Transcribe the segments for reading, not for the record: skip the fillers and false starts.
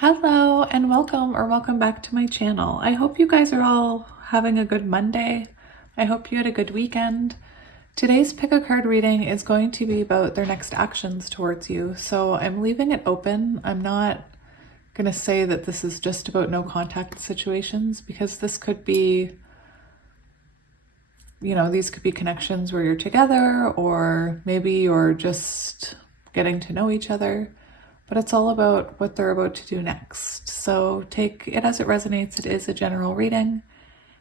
Hello and welcome back to my channel. I hope you guys are all having a good Monday. I hope you had a good weekend. Today's pick a card reading is going to be about their next actions towards you. So I'm leaving it open. I'm not going to say that this is just about no contact situations, because this could be, these could be connections where you're together, or maybe you're just getting to know each other. But it's all about what they're about to do next. So take it as it resonates. It is a general reading.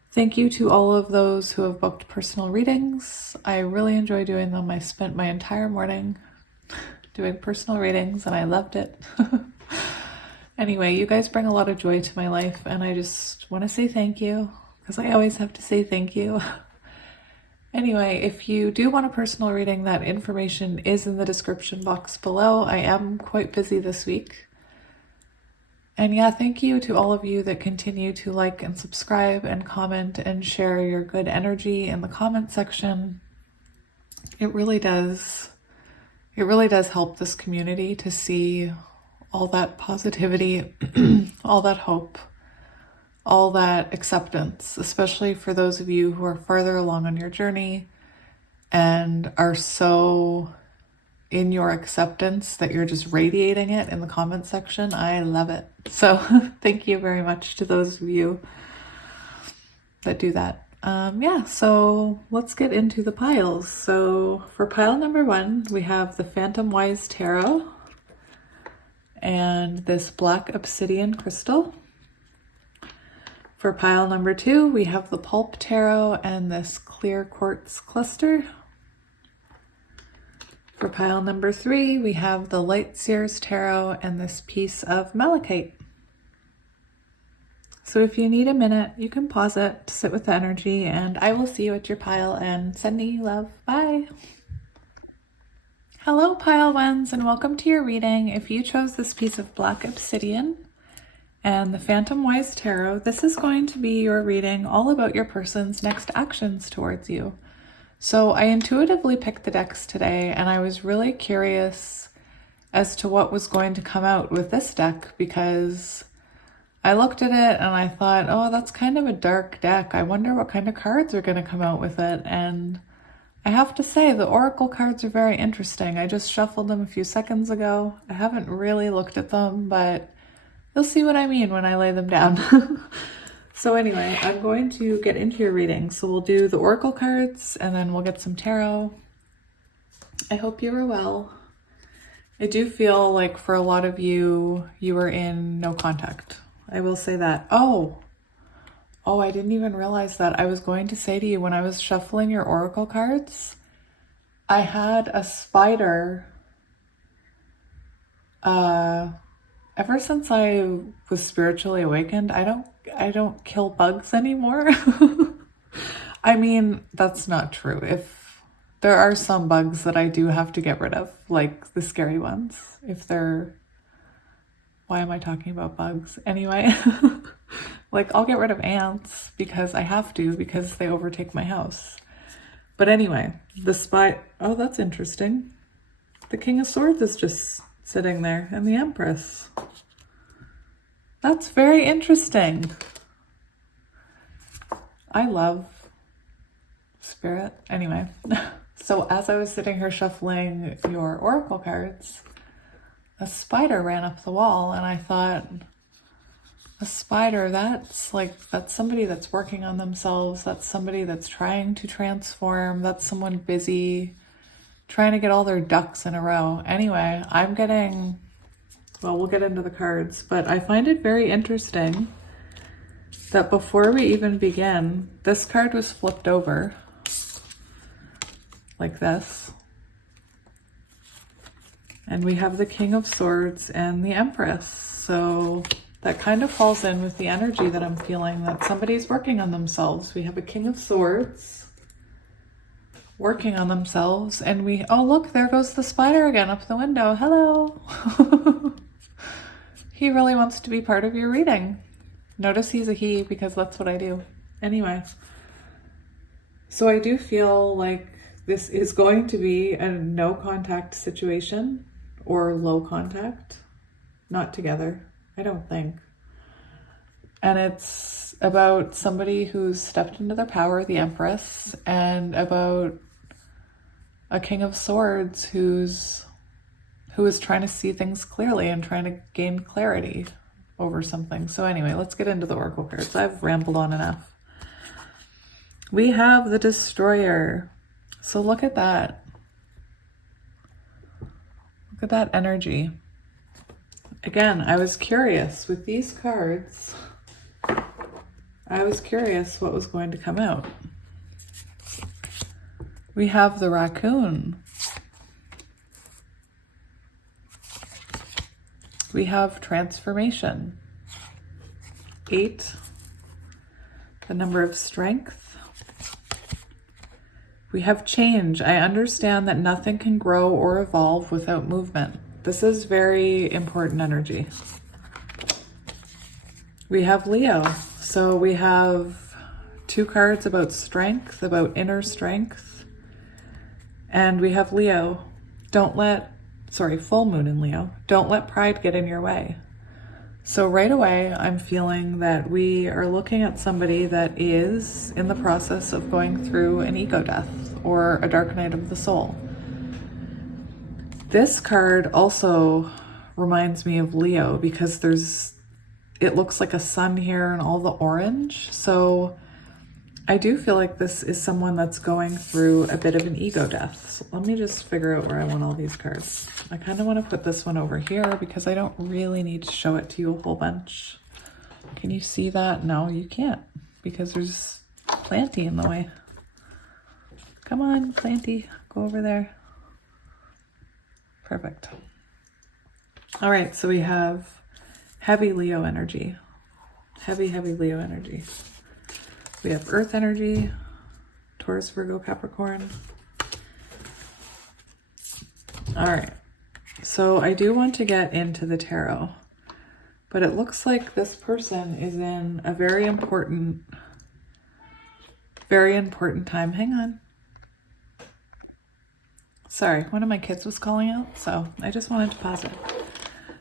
Thank you to all of those who have booked personal readings. I really enjoy doing them. I spent my entire morning doing personal readings and I loved it. Anyway, you guys bring a lot of joy to my life and I just want to say thank you, because I always have to say thank you. Anyway, if you do want a personal reading, that information is in the description box below. I am quite busy this week. And yeah, thank you to all of you that continue to like and subscribe and comment and share your good energy in the comment section. It really does help this community to see all that positivity, all that hope, all that acceptance, especially for those of you who are farther along on your journey and are so in your acceptance that you're just radiating it in the comment section. I love it. So thank you very much to those of you that do that. So let's get into the piles. So for pile number 1, we have the Phantom Wise Tarot and this black obsidian crystal. For pile number 2, we have the Pulp Tarot and this clear quartz cluster. For pile number 3, we have the Light Seers Tarot and this piece of Malachite. So if you need a minute, you can pause it to sit with the energy, and I will see you at your pile, and sending you love. Bye. Hello, pile ones, and welcome to your reading. If you chose this piece of black obsidian and the Phantom Wise Tarot, this is going to be your reading all about your person's next actions towards you. So I intuitively picked the decks today, and I was really curious as to what was going to come out with this deck, because I looked at it and I thought, oh, that's kind of a dark deck. I wonder what kind of cards are going to come out with it. And I have to say, the Oracle cards are very interesting. I just shuffled them a few seconds ago. I haven't really looked at them, but you'll see what I mean when I lay them down. So anyway, I'm going to get into your reading. So we'll do the Oracle cards and then we'll get some tarot. I hope you are well. I do feel like for a lot of you, you are in no contact. I will say that. Oh, I didn't even realize that. I was going to say to you when I was shuffling your Oracle cards, I had a spider. Ever since I was spiritually awakened, I don't kill bugs anymore. I mean, that's not true. If there are some bugs that I do have to get rid of, like the scary ones, why am I talking about bugs? Anyway, like I'll get rid of ants because I have to, because they overtake my house. But anyway, oh, that's interesting. The King of Swords is just sitting there, and the Empress. That's very interesting. I love spirit. Anyway, so as I was sitting here shuffling your Oracle cards, a spider ran up the wall, and I thought, a spider, that's somebody that's working on themselves. That's somebody that's trying to transform. That's someone busy trying to get all their ducks in a row. Anyway, we'll get into the cards, but I find it very interesting that before we even begin, this card was flipped over like this. And we have the King of Swords and the Empress. So that kind of falls in with the energy that I'm feeling, that somebody's working on themselves. We have a King of Swords working on themselves, and oh, look, there goes the spider again up the window. Hello. He really wants to be part of your reading. Notice he's a he, because that's what I do. Anyway, so I do feel like this is going to be a no contact situation, or low contact, not together. I don't think. And it's about somebody who's stepped into their power, the Empress, and about a King of Swords who is trying to see things clearly and trying to gain clarity over something. So anyway, let's get into the Oracle cards. I've rambled on enough. We have the Destroyer. So look at that. Look at that energy. Again, I was curious with these cards. I was curious what was going to come out. We have the Raccoon. We have Transformation. 8. The number of Strength. We have Change. I understand that nothing can grow or evolve without movement. This is very important energy. We have Leo. So we have 2 cards about strength, about inner strength. And we have Leo. Full moon in Leo. Don't let pride get in your way. So right away, I'm feeling that we are looking at somebody that is in the process of going through an ego death or a dark night of the soul. This card also reminds me of Leo because it looks like a sun here and all the orange. So I do feel like this is someone that's going through a bit of an ego death. So let me just figure out where I want all these cards. I kind of want to put this one over here because I don't really need to show it to you a whole bunch. Can you see that? No, you can't because there's Planty in the way. Come on, Planty, go over there. Perfect. All right, so we have heavy Leo energy. Heavy Leo energy. We have Earth energy, Taurus, Virgo, Capricorn. All right, so I do want to get into the tarot, but it looks like this person is in a very important time. Hang on. Sorry, one of my kids was calling out, so I just wanted to pause it.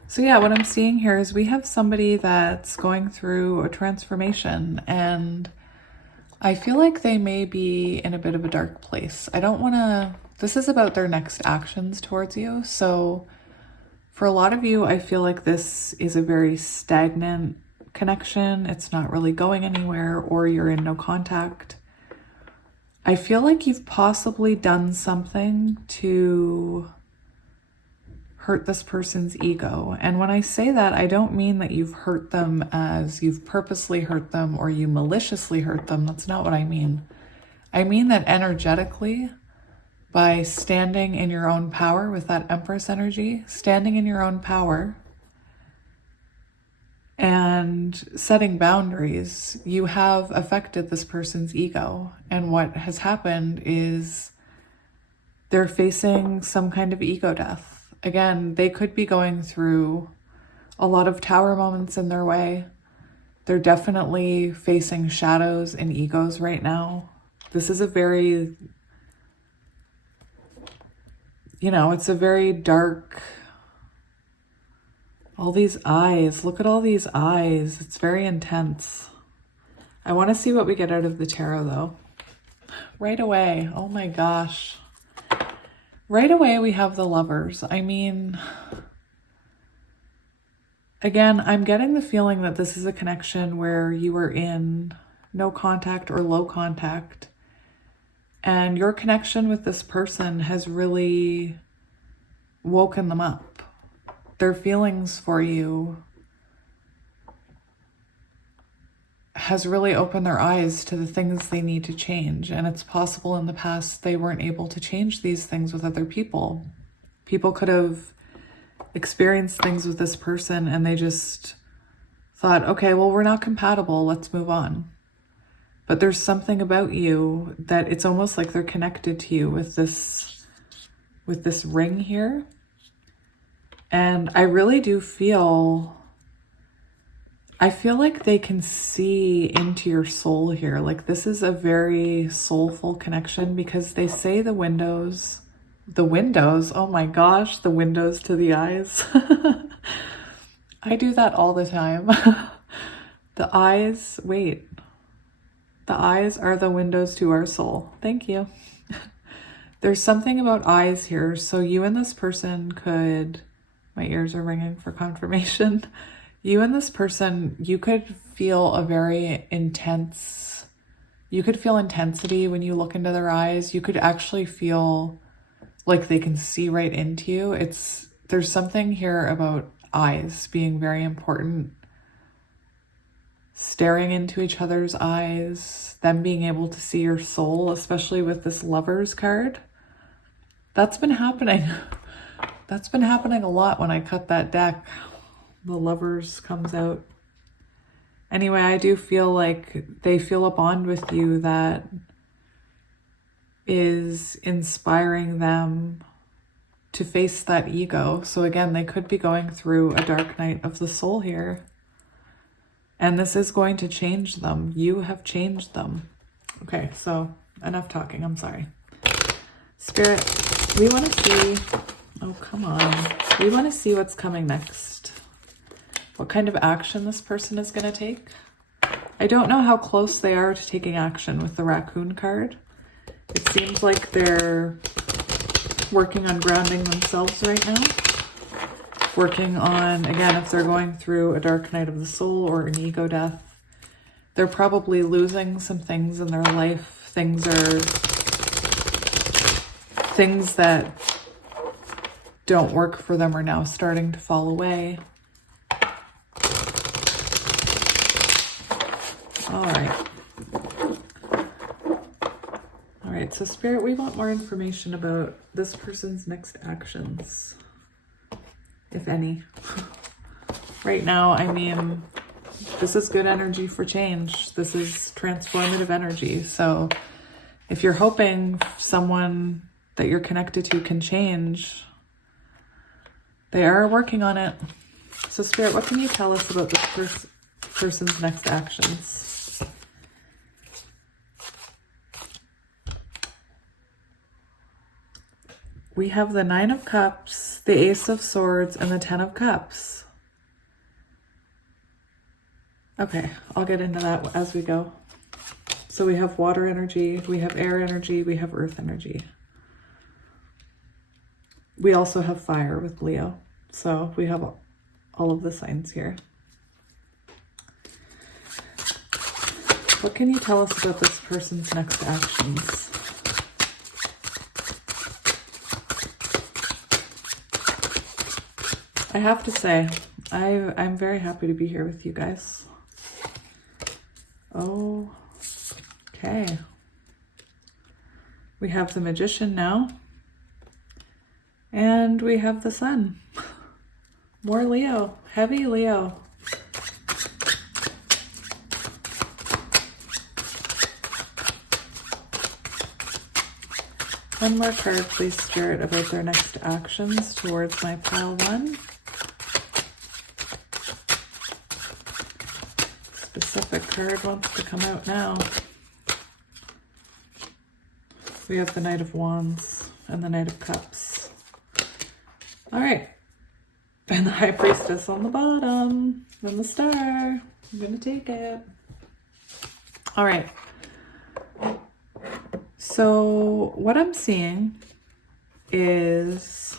So yeah, what I'm seeing here is we have somebody that's going through a transformation, and I feel like they may be in a bit of a dark place. This is about their next actions towards you. So for a lot of you, I feel like this is a very stagnant connection. It's not really going anywhere, or you're in no contact. I feel like you've possibly done something to hurt this person's ego. And when I say that, I don't mean that you've hurt them as you've purposely hurt them or you maliciously hurt them. That's not what I mean. I mean that energetically, by standing in your own power with that Empress energy, standing in your own power and setting boundaries, you have affected this person's ego. And what has happened is they're facing some kind of ego death. Again, they could be going through a lot of tower moments in their way. They're definitely facing shadows and egos right now. This is a very, it's a very dark, all these eyes. Look at all these eyes. It's very intense. I want to see what we get out of the tarot though. Right away. Oh my gosh. Right away, we have the Lovers. I mean, again, I'm getting the feeling that this is a connection where you were in no contact or low contact, and your connection with this person has really woken them up. Their feelings for you has really opened their eyes to the things they need to change. And it's possible in the past they weren't able to change these things with other people. People could have experienced things with this person and they just thought, okay, well, we're not compatible, let's move on. But there's something about you that it's almost like they're connected to you with this ring here. And I really do feel like they can see into your soul here. Like this is a very soulful connection because they say the windows, oh my gosh, the windows to the eyes. I do that all the time. The eyes, wait. The eyes are the windows to our soul. Thank you. There's something about eyes here. So you and this person could, my ears are ringing for confirmation. You and this person, you could feel a very intense, you could feel intensity when you look into their eyes. You could actually feel like they can see right into you. There's something here about eyes being very important. Staring into each other's eyes, them being able to see your soul, especially with this Lovers card. That's been happening. That's been happening a lot when I cut that deck. The Lovers comes out. Anyway, I do feel like they feel a bond with you that is inspiring them to face that ego. So again, they could be going through a dark night of the soul here. And this is going to change them. You have changed them. Okay, so enough talking. I'm sorry. Spirit, we want to see... Oh, come on. We want to see what's coming next. What kind of action this person is going to take. I don't know how close they are to taking action with the raccoon card. It seems like they're working on grounding themselves right now. Working on, again, if they're going through a dark night of the soul or an ego death, they're probably losing some things in their life. Things that don't work for them are now starting to fall away. All right, so Spirit, we want more information about this person's next actions. If any. Right now, I mean, this is good energy for change. This is transformative energy. So if you're hoping someone that you're connected to can change, they are working on it. So Spirit, what can you tell us about this person's next actions? We have the Nine of Cups, the Ace of Swords, and the Ten of Cups. Okay, I'll get into that as we go. So we have water energy, we have air energy, we have earth energy. We also have fire with Leo. So we have all of the signs here. What can you tell us about this person's next actions? I have to say, I'm very happy to be here with you guys. Oh, okay. We have the Magician now. And we have the Sun. More Leo, heavy Leo. One more card, please, Spirit, about their next actions towards my pile one. Specific card wants to come out now. We have the Knight of Wands and the Knight of Cups. All right. And the High Priestess on the bottom. And the Star. I'm going to take it. All right. So what I'm seeing is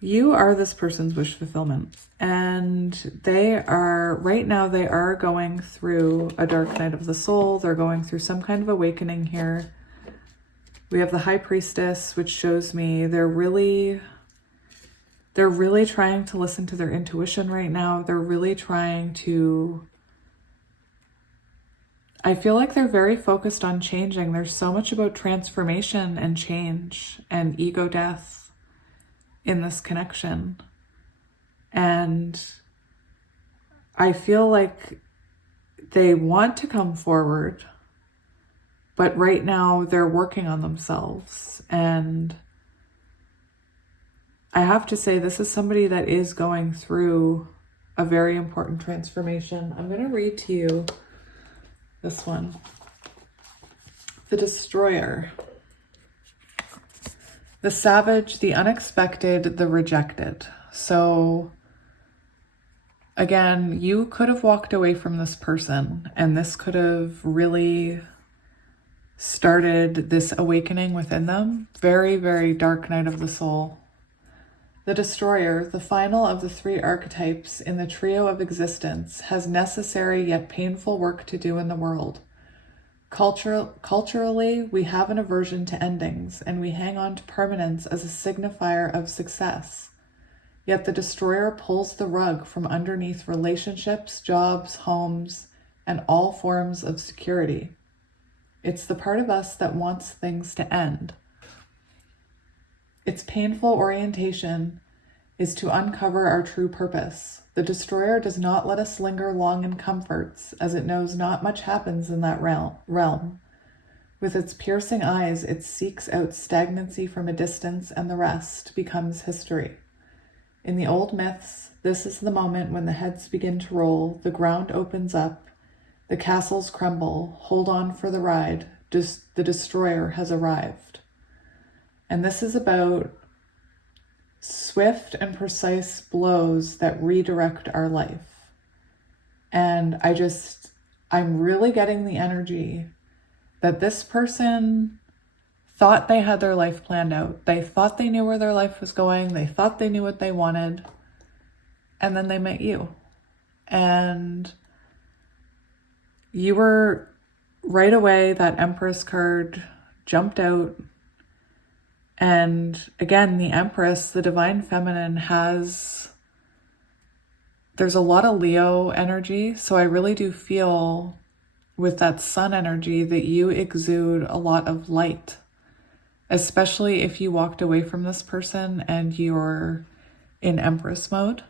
you are this person's wish fulfillment. And they are, right now, they are going through a dark night of the soul. They're going through some kind of awakening here. We have the High Priestess, which shows me they're really trying to listen to their intuition right now. They're really trying to, I feel like they're very focused on changing. There's so much about transformation and change and ego death in this connection. And I feel like they want to come forward, but right now they're working on themselves. And I have to say, this is somebody that is going through a very important transformation. I'm going to read to you this one. The Destroyer. The Savage, the Unexpected, the Rejected. So Again, you could have walked away from this person, and this could have really started this awakening within them. Very, very dark night of the soul. The Destroyer, the final of the 3 archetypes in the trio of existence, has necessary yet painful work to do in the world. Culturally, we have an aversion to endings, and we hang on to permanence as a signifier of success. Yet the Destroyer pulls the rug from underneath relationships, jobs, homes, and all forms of security. It's the part of us that wants things to end. Its painful orientation is to uncover our true purpose. The Destroyer does not let us linger long in comforts, as it knows not much happens in that realm. With its piercing eyes, it seeks out stagnancy from a distance, and the rest becomes history. In the old myths, this is the moment when the heads begin to roll, the ground opens up, the castles crumble. Hold on for the ride. The Destroyer has arrived. And this is about swift and precise blows that redirect our life. And I'm really getting the energy that this person thought they had their life planned out. They thought they knew where their life was going. They thought they knew what they wanted. And then they met you. And you were right away, that Empress card jumped out. And again, the Empress, the divine feminine, there's a lot of Leo energy. So I really do feel with that sun energy that you exude a lot of light, especially if you walked away from this person and you're in Empress mode.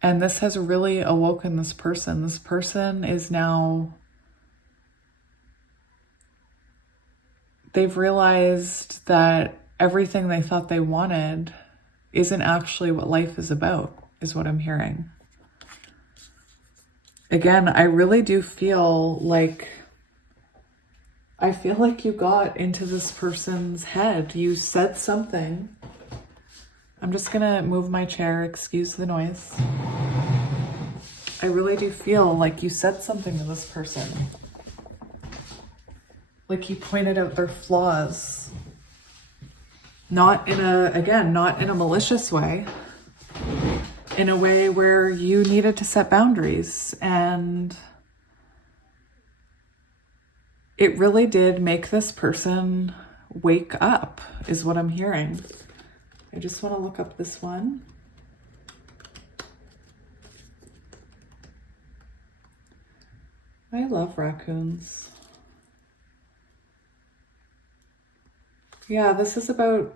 And this has really awoken this person. This person is now, they've realized that everything they thought they wanted isn't actually what life is about, is what I'm hearing. Again, I really do feel like you got into this person's head. You said something. I'm just gonna move my chair, excuse the noise. I really do feel like you said something to this person. Like you pointed out their flaws. Not in a malicious way. In a way where you needed to set boundaries. And it really did make this person wake up, is what I'm hearing. I just want to look up this one. I love raccoons. Yeah, this is about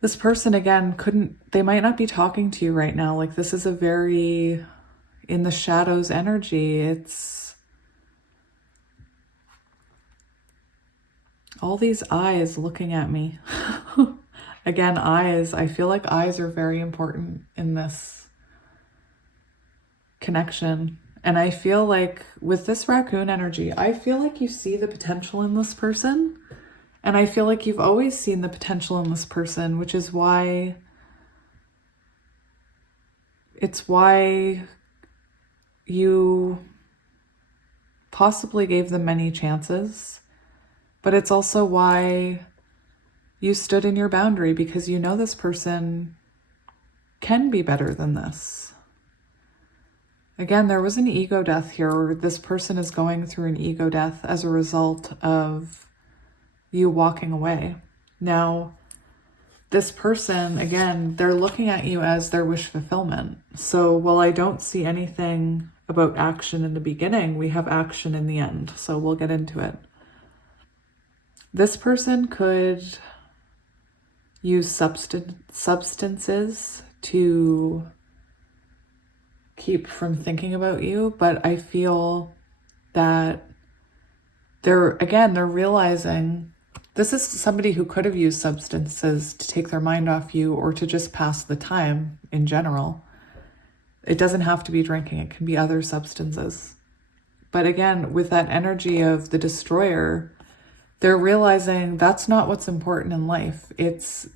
this person again they might not be talking to you right now. Like this is a very in the shadows energy. It's all these eyes looking at me. Again, eyes. I feel like eyes are very important in this connection. And I feel like with this raccoon energy, I feel like you see the potential in this person. And I feel like you've always seen the potential in this person, which is why you possibly gave them many chances. But it's also why you stood in your boundary, because you know this person can be better than this. Again, there was an ego death here, or this person is going through an ego death as a result of you walking away. Now, this person, again, they're looking at you as their wish fulfillment. So while I don't see anything about action in the beginning, we have action in the end. So we'll get into it. This person could use substances to keep from thinking about you, but I feel that they're realizing this is somebody who could have used substances to take their mind off you or to just pass the time in general. It doesn't have to be drinking, it can be other substances. But again, with that energy of the Destroyer, they're realizing that's not what's important in life. It's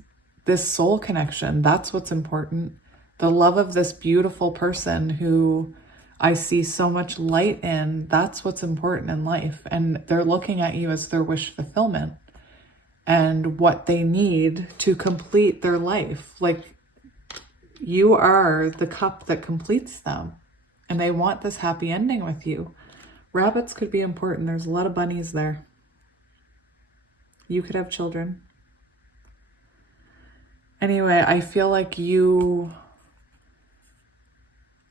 this soul connection. That's what's important. the love of this beautiful person who I see so much light in. That's what's important in life. And they're looking at you as their wish fulfillment and what they need to complete their life. Like, you are the cup that completes them, and they want this happy ending with you. Rabbits could be important. There's a lot of bunnies there. You could have children. Anyway, I feel like you're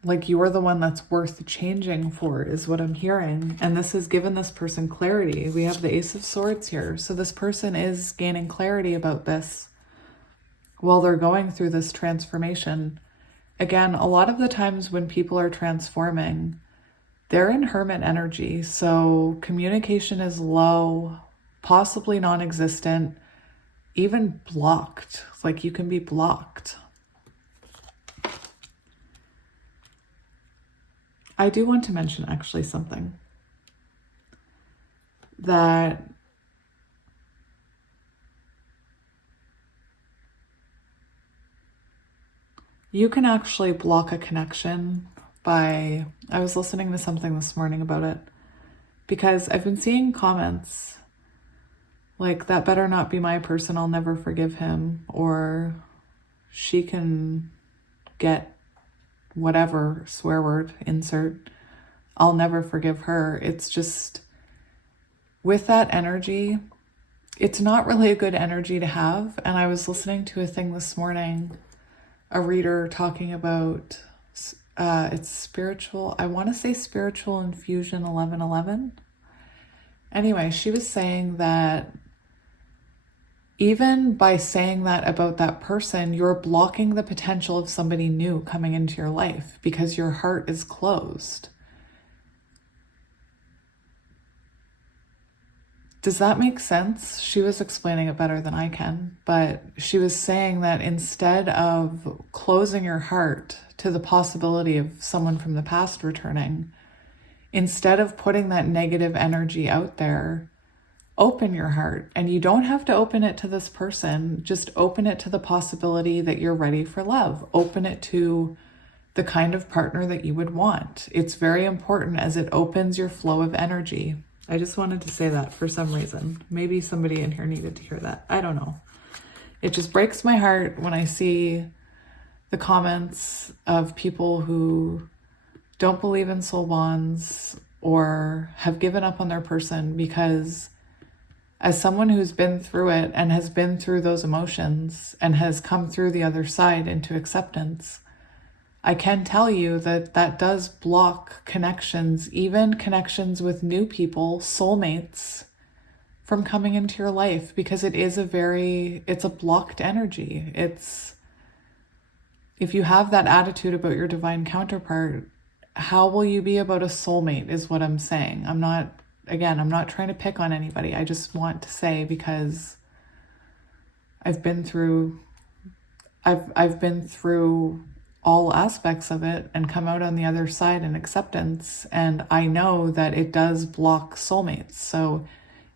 the one that's worth changing for, is what I'm hearing. And this has given this person clarity. We have the Ace of Swords here. So this person is gaining clarity about this while they're going through this transformation. Again, a lot of the times when people are transforming, they're in hermit energy. So communication is low, possibly non-existent, even blocked. Like, you can be blocked. I do want to mention actually something that you can actually block a connection by, I was listening to something this morning about it, because I've been seeing comments like, that better not be my person, I'll never forgive him, or she can get whatever swear word, insert, I'll never forgive her. It's just, with that energy, it's not really a good energy to have. And I was listening to a thing this morning, a reader talking about, it's spiritual, I want to say Spiritual Infusion 1111. Anyway, she was saying that even by saying that about that person, you're blocking the potential of somebody new coming into your life because your heart is closed. Does that make sense? She was explaining it better than I can, but she was saying that instead of closing your heart to the possibility of someone from the past returning, instead of putting that negative energy out there, open your heart. And you don't have to open it to this person. Just open it to the possibility that you're ready for love. Open it to the kind of partner that you would want. It's very important, as it opens your flow of energy. I just wanted to say that for some reason. Maybe somebody in here needed to hear that. I don't know. It just breaks my heart when I see the comments of people who don't believe in soul bonds or have given up on their person, because as someone who's been through it and has been through those emotions and has come through the other side into acceptance, I can tell you that that does block connections, even connections with new people, soulmates, from coming into your life, because it's a blocked energy. If you have that attitude about your divine counterpart, how will you be about a soulmate, is what I'm saying. I'm not trying to pick on anybody. I just want to say, because I've been through all aspects of it and come out on the other side in acceptance. And I know that it does block soulmates. So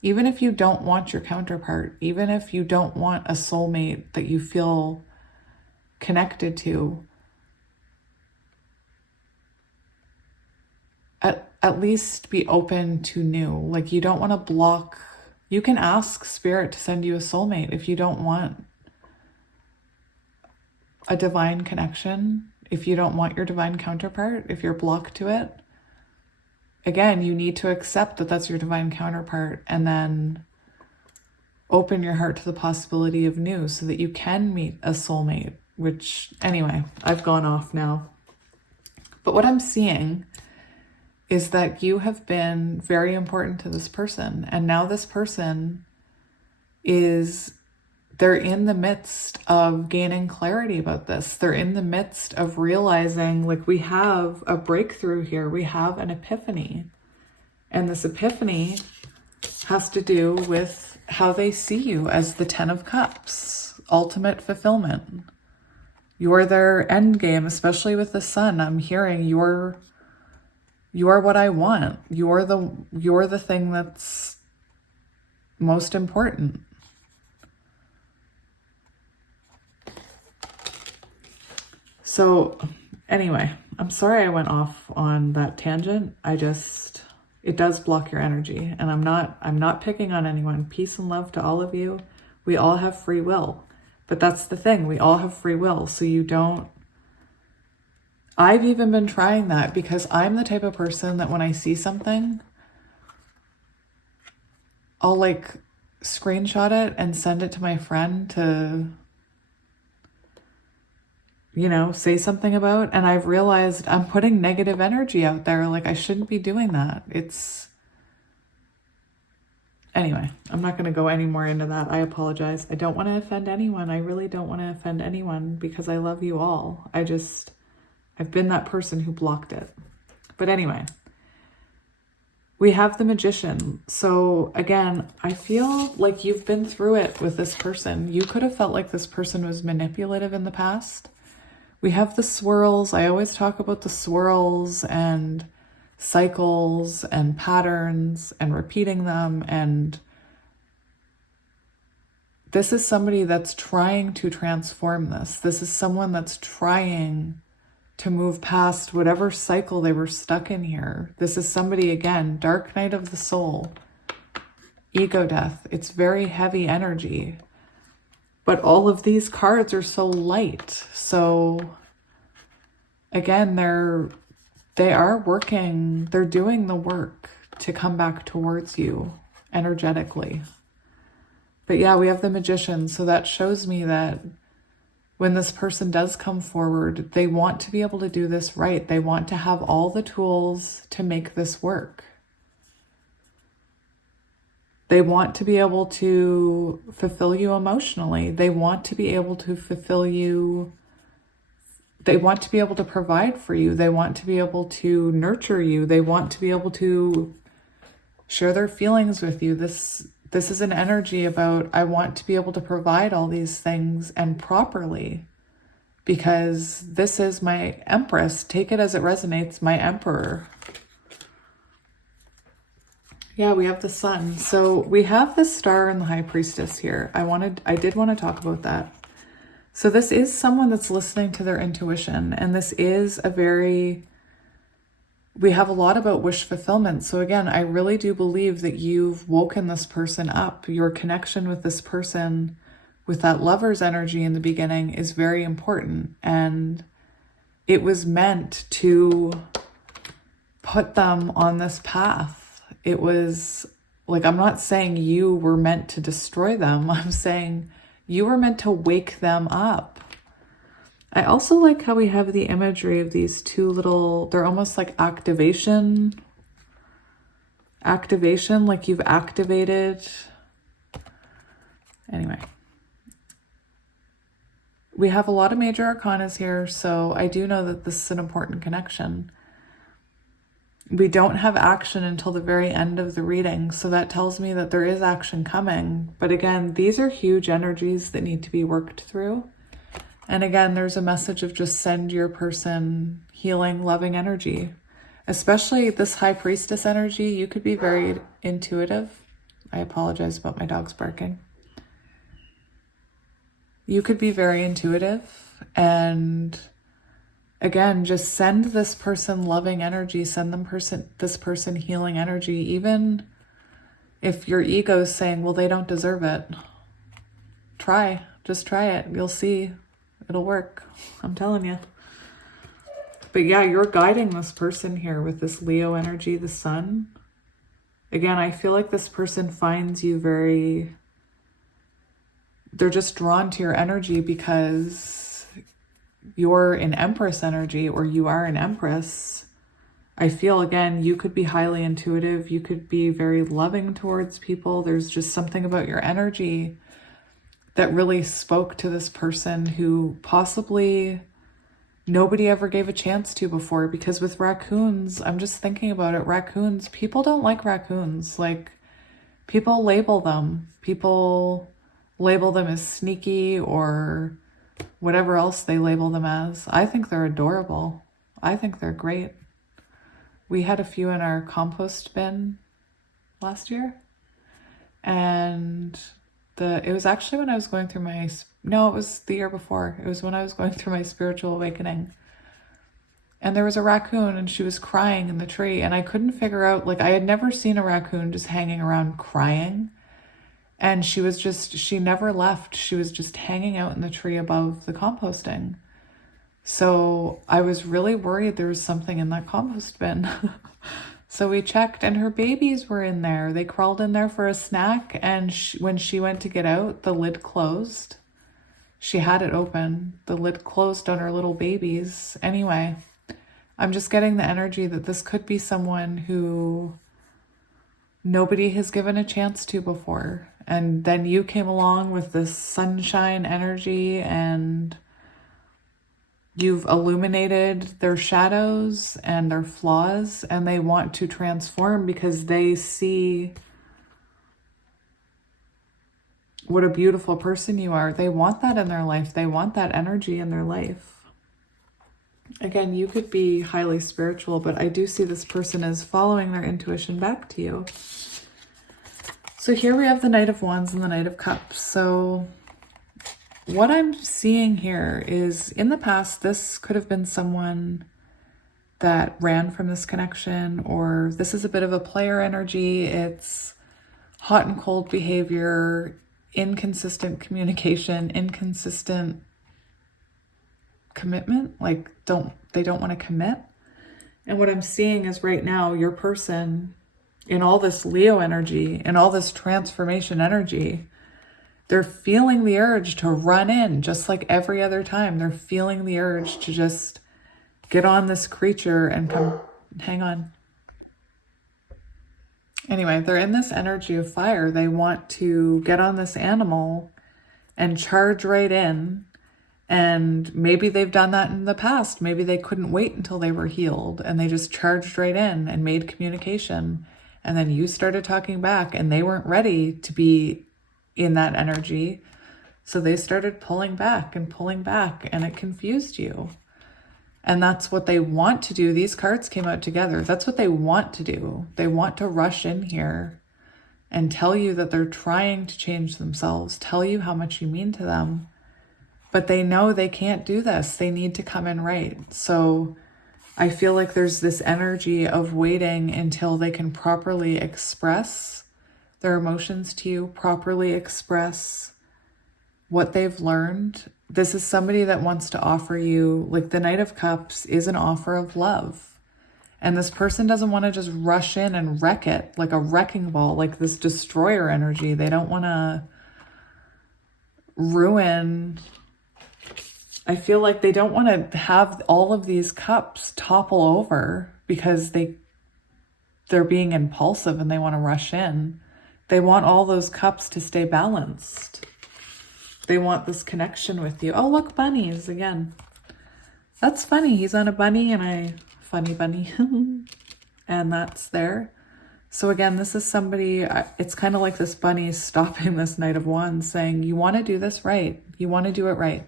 even if you don't want your counterpart, even if you don't want a soulmate that you feel connected to, at least be open to new. Like, you don't want to block. You can ask spirit to send you a soulmate if you don't want a divine connection, if you don't want your divine counterpart, if you're blocked to it. Again, you need to accept that that's your divine counterpart, and then open your heart to the possibility of new, so that you can meet a soulmate. Which, anyway, I've gone off now. But what I'm seeing is that you have been very important to this person. And now this person they're in the midst of gaining clarity about this. They're in the midst of realizing, like, we have a breakthrough here. We have an epiphany. And this epiphany has to do with how they see you as the 10 of Cups, ultimate fulfillment. You're their end game, especially with the Sun. I'm hearing you're what I want. You're the thing that's most important. So anyway, I'm sorry I went off on that tangent. It does block your energy, and I'm not picking on anyone. Peace and love to all of you. We all have free will. But that's the thing, we all have free will. So I've even been trying that because I'm the type of person that when I see something, I'll like screenshot it and send it to my friend to, say something about. And I've realized I'm putting negative energy out there. Like, I shouldn't be doing that. Anyway, I'm not going to go any more into that. I apologize. I don't want to offend anyone. I really don't want to offend anyone because I love you all. I've been that person who blocked it. But anyway, we have the Magician. So again, I feel like you've been through it with this person. You could have felt like this person was manipulative in the past. We have the swirls. I always talk about the swirls and cycles and patterns and repeating them. And this is somebody that's trying to transform this. This is someone that's trying to move past whatever cycle they were stuck in here. This is somebody, again, dark night of the soul, ego death. It's very heavy energy. But all of these cards are so light. So again, they are working, they're doing the work to come back towards you energetically. But yeah, we have the Magician. So that shows me that when this person does come forward, they want to be able to do this right. They want to have all the tools to make this work. They want to be able to fulfill you emotionally. They want to be able to fulfill you. They want to be able to provide for you. They want to be able to nurture you. They want to be able to share their feelings with you. This is an energy about, I want to be able to provide all these things and properly, because this is my Empress. Take it as it resonates, my Emperor. Yeah, we have the Sun. So we have the Star and the High Priestess here. I did want to talk about that. So this is someone that's listening to their intuition, and this is we have a lot about wish fulfillment. So again, I really do believe that you've woken this person up. Your connection with this person, with that lover's energy in the beginning, is very important. And it was meant to put them on this path. It was like, I'm not saying you were meant to destroy them. I'm saying you were meant to wake them up. I also like how we have the imagery of these two little, they're almost like activation, like you've activated. Anyway, we have a lot of major arcanas here, so I do know that this is an important connection. We don't have action until the very end of the reading, so that tells me that there is action coming. But again, these are huge energies that need to be worked through. And again, there's a message of just send your person healing, loving energy. Especially this High Priestess energy, you could be very intuitive. I apologize about my dogs barking. You could be very intuitive, and again, just send this person loving energy, send this person healing energy, even if your ego is saying, well, they don't deserve it. Just try it. You'll see. It'll work. I'm telling you. But yeah, you're guiding this person here with this Leo energy, the Sun. Again, I feel like this person finds you they're just drawn to your energy because you're an Empress energy, or you are an Empress. I feel, again, you could be highly intuitive. You could be very loving towards people. There's just something about your energy that really spoke to this person who possibly nobody ever gave a chance to before. Because with raccoons, I'm just thinking about it, raccoons, people don't like raccoons. Like, people label them. People label them as sneaky or whatever else they label them as. I think they're adorable. I think they're great. We had a few in our compost bin last year, and it was actually when I was going through my no, it was the year before. It was when I was going through my spiritual awakening. And there was a raccoon and she was crying in the tree. And I couldn't figure out, like, I had never seen a raccoon just hanging around crying. And she never left. She was just hanging out in the tree above the composting. So I was really worried there was something in that compost bin. So we checked and her babies were in there. They crawled in there for a snack. And when she went to get out, the lid closed. She had it open. The lid closed on her little babies. Anyway, I'm just getting the energy that this could be someone who nobody has given a chance to before. And then you came along with this sunshine energy and you've illuminated their shadows and their flaws, and they want to transform because they see what a beautiful person you are. They want that in their life. They want that energy in their life. Again, you could be highly spiritual, but I do see this person as following their intuition back to you. So here we have the Knight of Wands and the Knight of Cups. So what I'm seeing here is in the past, this could have been someone that ran from this connection, or this is a bit of a player energy. It's hot and cold behavior, inconsistent communication, inconsistent commitment. Like they don't want to commit. And what I'm seeing is right now, your person in all this Leo energy and all this transformation energy, they're feeling the urge to run in just like every other time. They're feeling the urge to just get on this creature and come, hang on. Anyway, they're in this energy of fire. They want to get on this animal and charge right in. And maybe they've done that in the past. Maybe they couldn't wait until they were healed and they just charged right in and made communication. And then you started talking back and they weren't ready to be in that energy. So they started pulling back and it confused you. And that's what they want to do. These cards came out together. That's what they want to do. They want to rush in here and tell you that they're trying to change themselves, tell you how much you mean to them. But they know they can't do this. They need to come in right. So I feel like there's this energy of waiting until they can properly express their emotions to you, properly express what they've learned. This is somebody that wants to offer you, like the Knight of Cups is an offer of love. And this person doesn't want to just rush in and wreck it like a wrecking ball, like this destroyer energy. They don't want to ruin. I feel like they don't want to have all of these cups topple over because they're being impulsive and they want to rush in. They want all those cups to stay balanced. They want this connection with you. Oh, look, bunnies again. That's funny. He's on a bunny and funny bunny. And that's there. So again, this is somebody, it's kind of like this bunny stopping this Knight of Wands saying, you want to do this right. You want to do it right.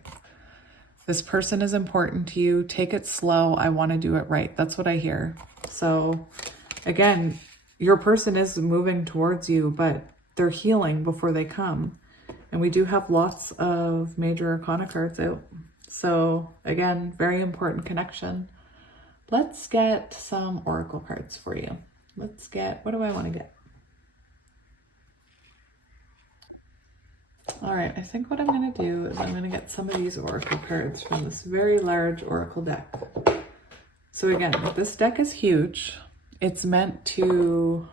This person is important to you. Take it slow. I want to do it right. That's what I hear. So again, your person is moving towards you, but they're healing before they come. And we do have lots of major arcana cards out. So again, very important connection. Let's get some oracle cards for you. What do I want to get? All right, I think what I'm going to do is I'm going to get some of these oracle cards from this very large oracle deck. So again, this deck is huge. It's meant to,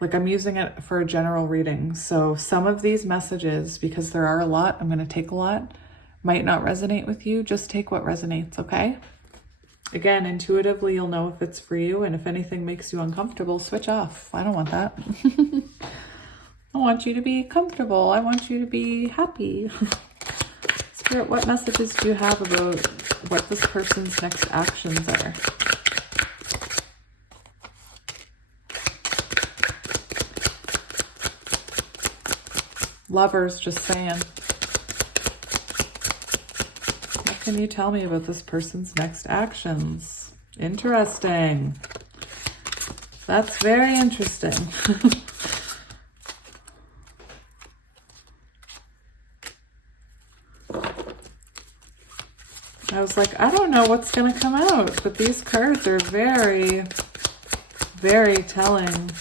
like, I'm using it for a general reading. So some of these messages, because there are a lot, I'm going to take a lot, might not resonate with you. Just take what resonates, okay? Again, intuitively, you'll know if it's for you, and if anything makes you uncomfortable, switch off. I don't want that. I want you to be comfortable. I want you to be happy. Spirit, what messages do you have about what this person's next actions are? Lovers, just saying. What can you tell me about this person's next actions? Interesting. That's very interesting. I was like, I don't know what's going to come out, but these cards are very, very telling.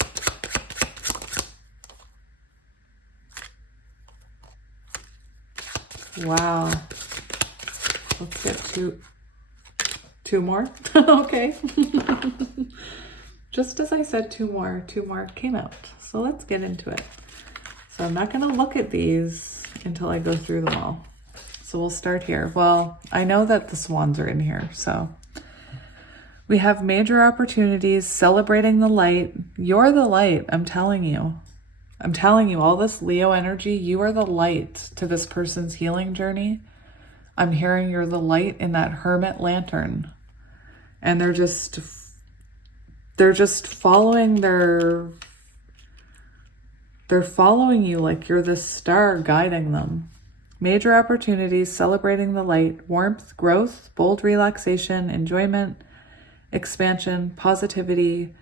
Wow. Let's get two more. Okay. Just as I said, two more came out. So let's get into it. So I'm not going to look at these until I go through them all. So we'll start here. Well, I know that the swans are in here. So we have major opportunities, celebrating the light. You're the light, I'm telling you. I'm telling you, all this Leo energy, you are the light to this person's healing journey. I'm hearing you're the light in that hermit lantern. And they're just following they're following you like you're this star guiding them. Major opportunities, celebrating the light, warmth, growth, bold relaxation, enjoyment, expansion, positivity,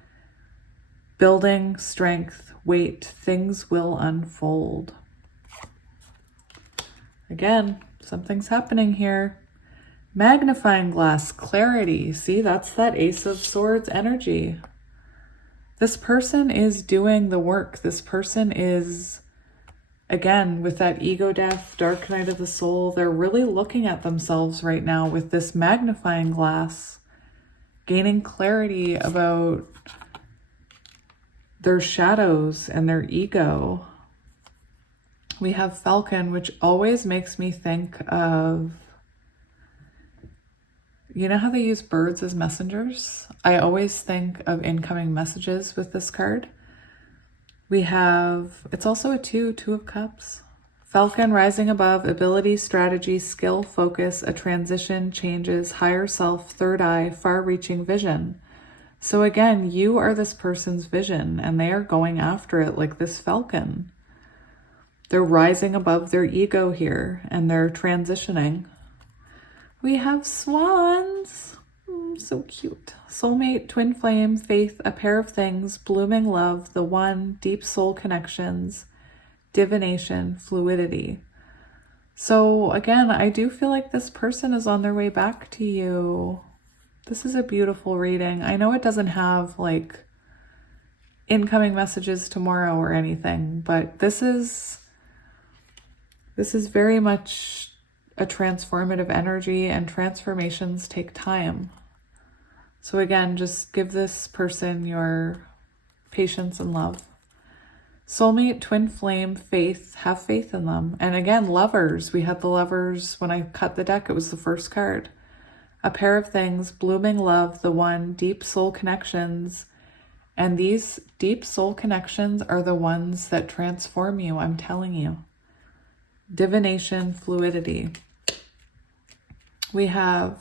building, strength, wait, things will unfold. Again, something's happening here. Magnifying glass, clarity. See, that's that Ace of Swords energy. This person is doing the work. This person is, again, with that ego death, dark night of the soul, they're really looking at themselves right now with this magnifying glass, gaining clarity about their shadows and their ego. We have Falcon, which always makes me think of, you know how they use birds as messengers? I always think of incoming messages with this card. We have, it's also a two of cups. Falcon, rising above, ability, strategy, skill, focus, a transition, changes, higher self, third eye, far-reaching vision. So again, you are this person's vision and they are going after it like this falcon. They're rising above their ego here and they're transitioning. We have swans. So cute. Soulmate, twin flame, faith, a pair of things, blooming love, the one, deep soul connections, divination, fluidity. So again, I do feel like this person is on their way back to you. This is a beautiful reading. I know it doesn't have like incoming messages tomorrow or anything, but this is very much a transformative energy, and transformations take time. So again, just give this person your patience and love. Soulmate, twin flame, faith, have faith in them. And again, lovers. We had the lovers when I cut the deck. It was the first card. A pair of things, blooming love, the one, deep soul connections. And these deep soul connections are the ones that transform you, I'm telling you. Divination, fluidity. We have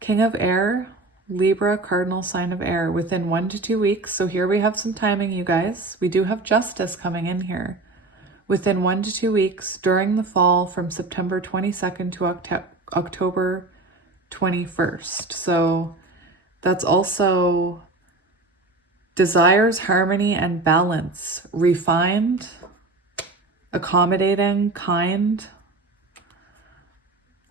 King of Air, Libra, cardinal sign of air, within 1 to 2 weeks. So here we have some timing, you guys. We do have justice coming in here. Within 1 to 2 weeks during the fall, from September 22nd to October 21st. So that's also desires, harmony, and balance. Refined, accommodating, kind.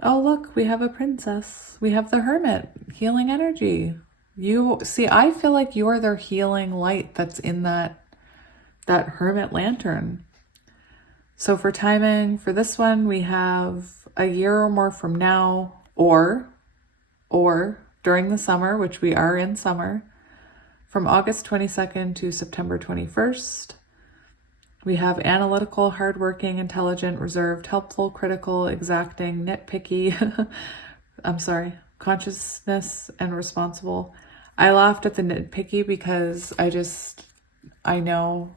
Oh, look, we have a princess. We have the hermit, healing energy. You see, I feel like you are their healing light that's in that hermit lantern. So for timing, for this one, we have a year or more from now, or during the summer, which we are in summer, from August 22nd to September 21st. We have analytical, hardworking, intelligent, reserved, helpful, critical, exacting, nitpicky, consciousness, and responsible. I laughed at the nitpicky because I know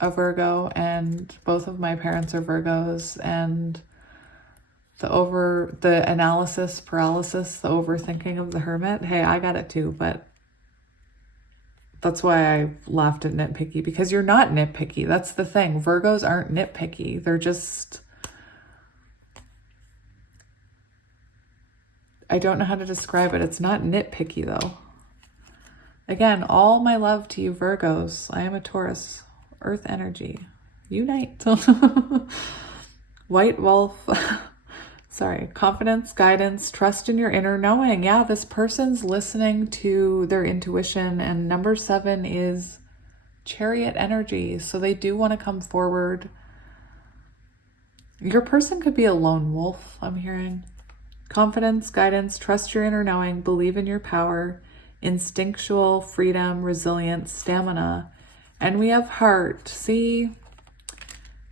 a Virgo, and both of my parents are Virgos, and the analysis paralysis, the overthinking of the hermit. Hey, I got it too, but that's why I laughed at nitpicky, because you're not nitpicky. That's the thing. Virgos aren't nitpicky. They're just, I don't know how to describe it. It's not nitpicky though. Again, all my love to you Virgos. I am a Taurus, earth energy. Unite. White wolf, Confidence, guidance, trust in your inner knowing. Yeah, this person's listening to their intuition. And number 7 is Chariot energy. So they do want to come forward. Your person could be a lone wolf, I'm hearing. Confidence, guidance, trust your inner knowing, believe in your power, instinctual, freedom, resilience, stamina. And we have heart. See,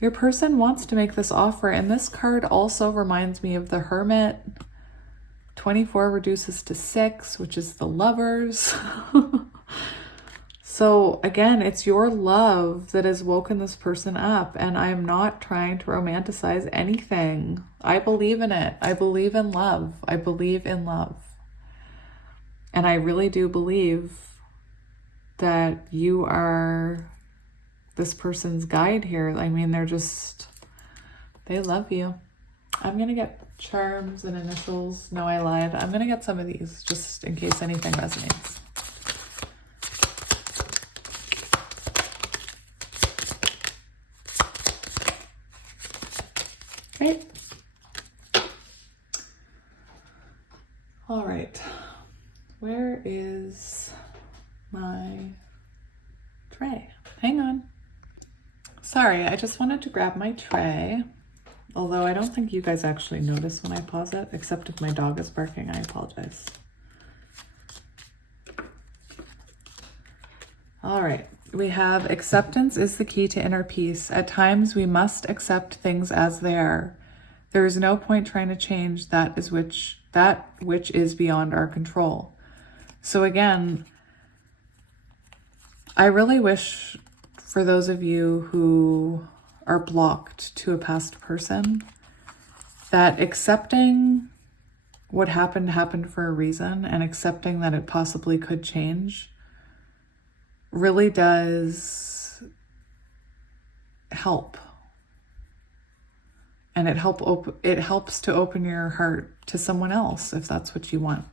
your person wants to make this offer. And this card also reminds me of the Hermit. 24 reduces to 6, which is the Lovers. So again, it's your love that has woken this person up, and I'm not trying to romanticize anything. I believe in it. I believe in love. I believe in love. And I really do believe that you are this person's guide here. I mean, they love you. I'm going to get charms and initials. No, I lied. I'm going to get some of these just in case anything resonates. Right. All right. Where is my tray? Hang on. Sorry, I just wanted to grab my tray. Although I don't think you guys actually notice when I pause it, except if my dog is barking, I apologize. All right. We have acceptance is the key to inner peace. At times, we must accept things as they are. There is no point trying to change that which is beyond our control. So again, I really wish for those of you who are blocked to a past person that accepting what happened for a reason, and accepting that it possibly could change really does help. And it helps to open your heart to someone else if that's what you want.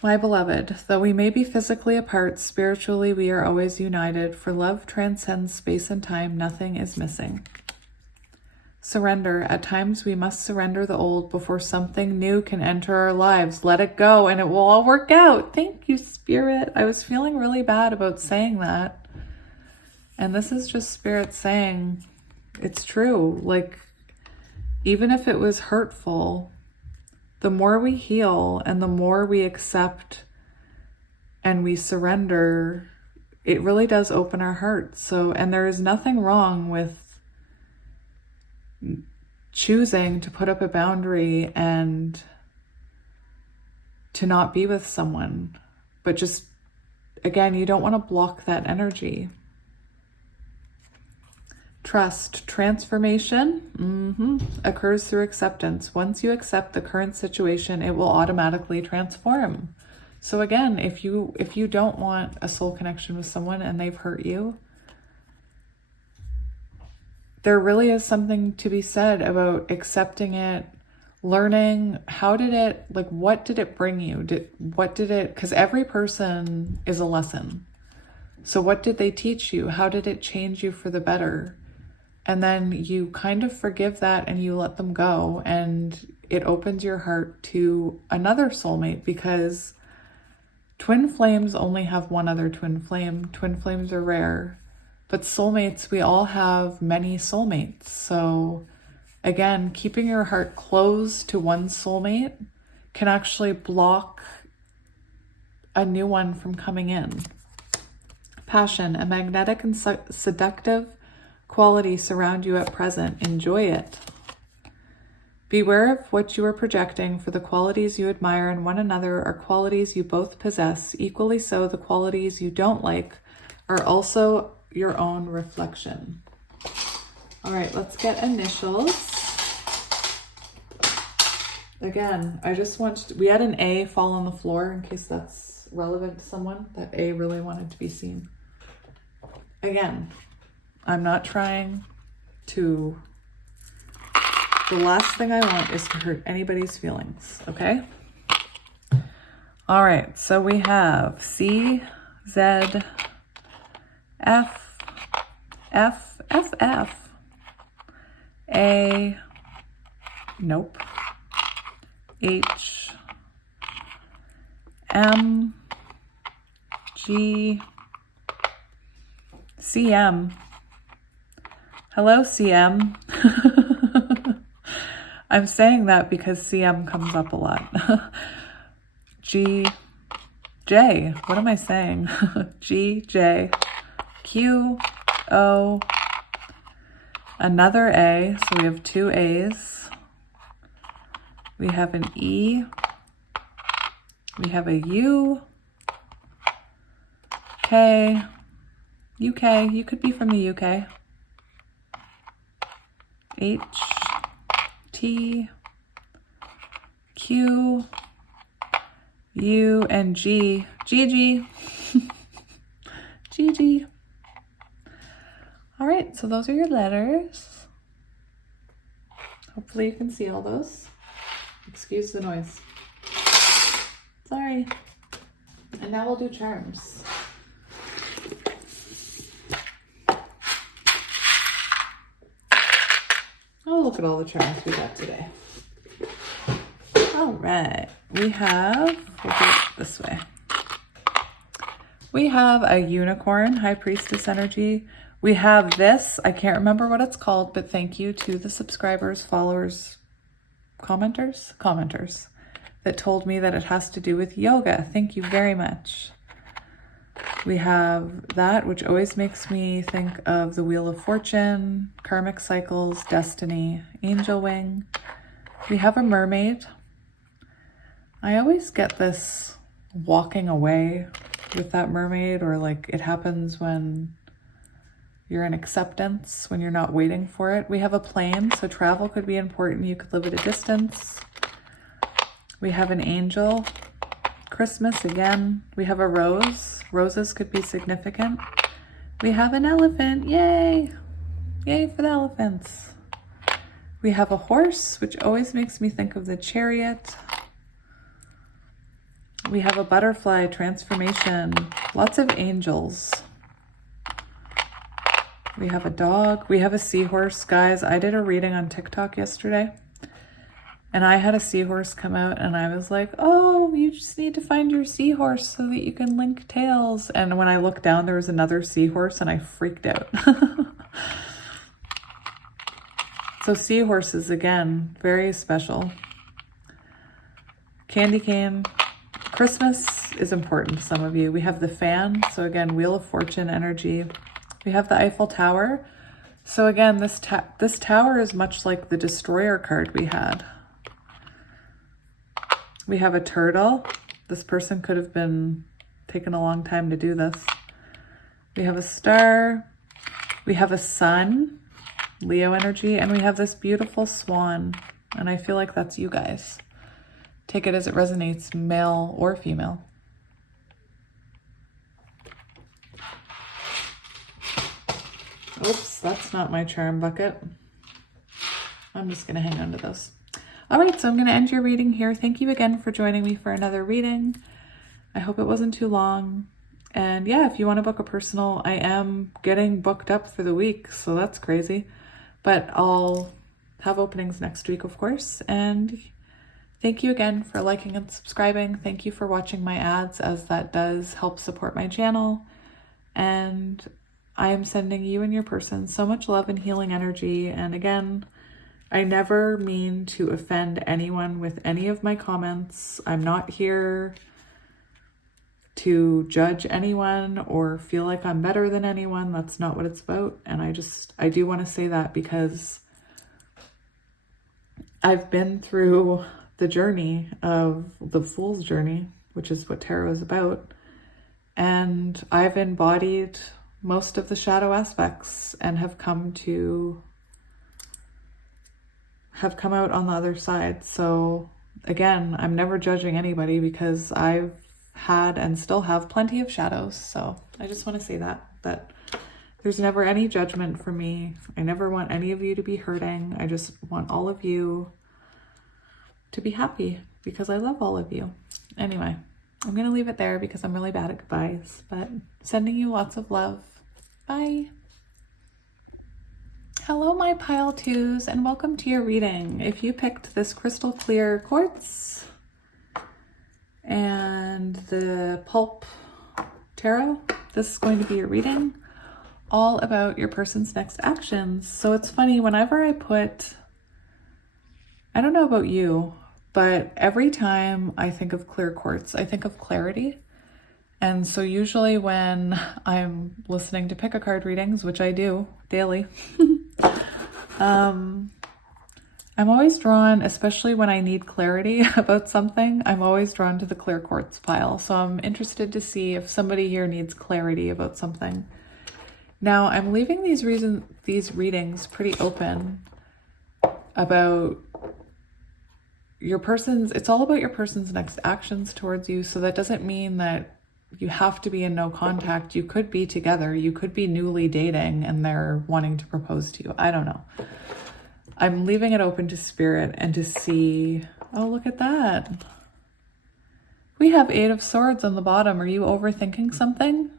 My beloved, though we may be physically apart, spiritually we are always united. For love transcends space and time, nothing is missing. Surrender. At times we must surrender the old before something new can enter our lives. Let it go and it will all work out. Thank you, Spirit. I was feeling really bad about saying that. And this is just Spirit saying it's true. Like, even if it was hurtful, the more we heal and the more we accept and we surrender, it really does open our hearts. So, and there is nothing wrong with choosing to put up a boundary and to not be with someone. But just, again, you don't want to block that energy. Trust. Transformation occurs through acceptance. Once you accept the current situation, it will automatically transform. So again, if you don't want a soul connection with someone and they've hurt you, there really is something to be said about accepting it, learning what did it bring you? Because every person is a lesson. So what did they teach you? How did it change you for the better? And then you kind of forgive that and you let them go, and it opens your heart to another soulmate, because twin flames only have one other twin flame. Twin flames are rare, but soulmates, we all have many soulmates. So again, keeping your heart closed to one soulmate can actually block a new one from coming in. Passion, a magnetic and seductive quality surround you at present. Enjoy it. Beware of what you are projecting, for the qualities you admire in one another are qualities you both possess. Equally so, the qualities you don't like are also your own reflection. All right, let's get initials. Again, we had an A fall on the floor in case that's relevant to someone. That A really wanted to be seen. Again, I'm not trying to, the last thing I want is to hurt anybody's feelings, okay? All right, so we have C, Z, F, F, F, F, A, Nope. H, M, G, CM. Hello, CM. I'm saying that because CM comes up a lot. G, J, what am I saying? G, J, Q, O, another A, so we have two A's. We have an E, we have a U, K, UK, you could be from the UK. H, T, Q, U, and G. GG. GG. All right, so those are your letters. Hopefully you can see all those. Excuse the noise. Sorry. And now we'll do charms. Oh, look at all the charms we got today. All right, we'll do it this way. We have a unicorn, High Priestess energy. We have this, I can't remember what it's called, but thank you to the subscribers, followers, commenters that told me that it has to do with yoga. Thank you very much. We have that, which always makes me think of the Wheel of Fortune, karmic cycles, destiny, angel wing. We have a mermaid. I always get this walking away with that mermaid, or like it happens when you're in acceptance, when you're not waiting for it. We have a plane, so travel could be important. You could live at a distance. We have an angel. Christmas again. We have a rose. Roses could be significant. We have an elephant. Yay! Yay for the elephants. We have a horse, which always makes me think of the chariot. We have a butterfly, transformation. Lots of angels. We have a dog. We have a seahorse. Guys, I did a reading on TikTok yesterday, and I had a seahorse come out, and I was like, oh, you just need to find your seahorse so that you can link tails. And when I looked down, there was another seahorse, and I freaked out. So seahorses, again, very special. Candy cane. Christmas is important to some of you. We have the fan. So again, Wheel of Fortune energy. We have the Eiffel Tower. So again, this tower is much like the Destroyer card we had. We have a turtle. This person could have been taking a long time to do this. We have a star. We have a sun, Leo energy, and we have this beautiful swan. And I feel like that's you guys. Take it as it resonates, male or female. Oops, that's not my charm bucket. I'm just going to hang on to those. All right, so I'm going to end your reading here. Thank you again for joining me for another reading. I hope it wasn't too long. And yeah, if you want to book a personal, I am getting booked up for the week, so that's crazy. But I'll have openings next week, of course. And thank you again for liking and subscribing. Thank you for watching my ads, as that does help support my channel. And I am sending you and your person so much love and healing energy. And again, I never mean to offend anyone with any of my comments. I'm not here to judge anyone or feel like I'm better than anyone. That's not what it's about. And I do want to say that because I've been through the journey of the Fool's Journey, which is what tarot is about. And I've embodied most of the shadow aspects and have come out on the other side. So again, I'm never judging anybody because I've had and still have plenty of shadows. So I just want to say that there's never any judgment for me. I never want any of you to be hurting. I just want all of you to be happy because I love all of you. Anyway, I'm going to leave it there because I'm really bad at goodbyes, but sending you lots of love. Bye. Hello, my pile twos, and welcome to your reading. If you picked this crystal clear quartz and the pulp tarot, this is going to be your reading all about your person's next actions. So it's funny, whenever I don't know about you, but every time I think of clear quartz, I think of clarity. And so usually when I'm listening to pick-a-card readings, which I do daily, I'm always drawn, especially when I need clarity about something, I'm always drawn to the clear quartz pile. So I'm interested to see if somebody here needs clarity about something. Now, I'm leaving these readings pretty open about your person's, it's all about your person's next actions towards you. So that doesn't mean that you have to be in no contact. You could be together. You could be newly dating and they're wanting to propose to you. I don't know. I'm leaving it open to spirit and to see, oh, look at that. We have 8 of Swords on the bottom. Are you overthinking something?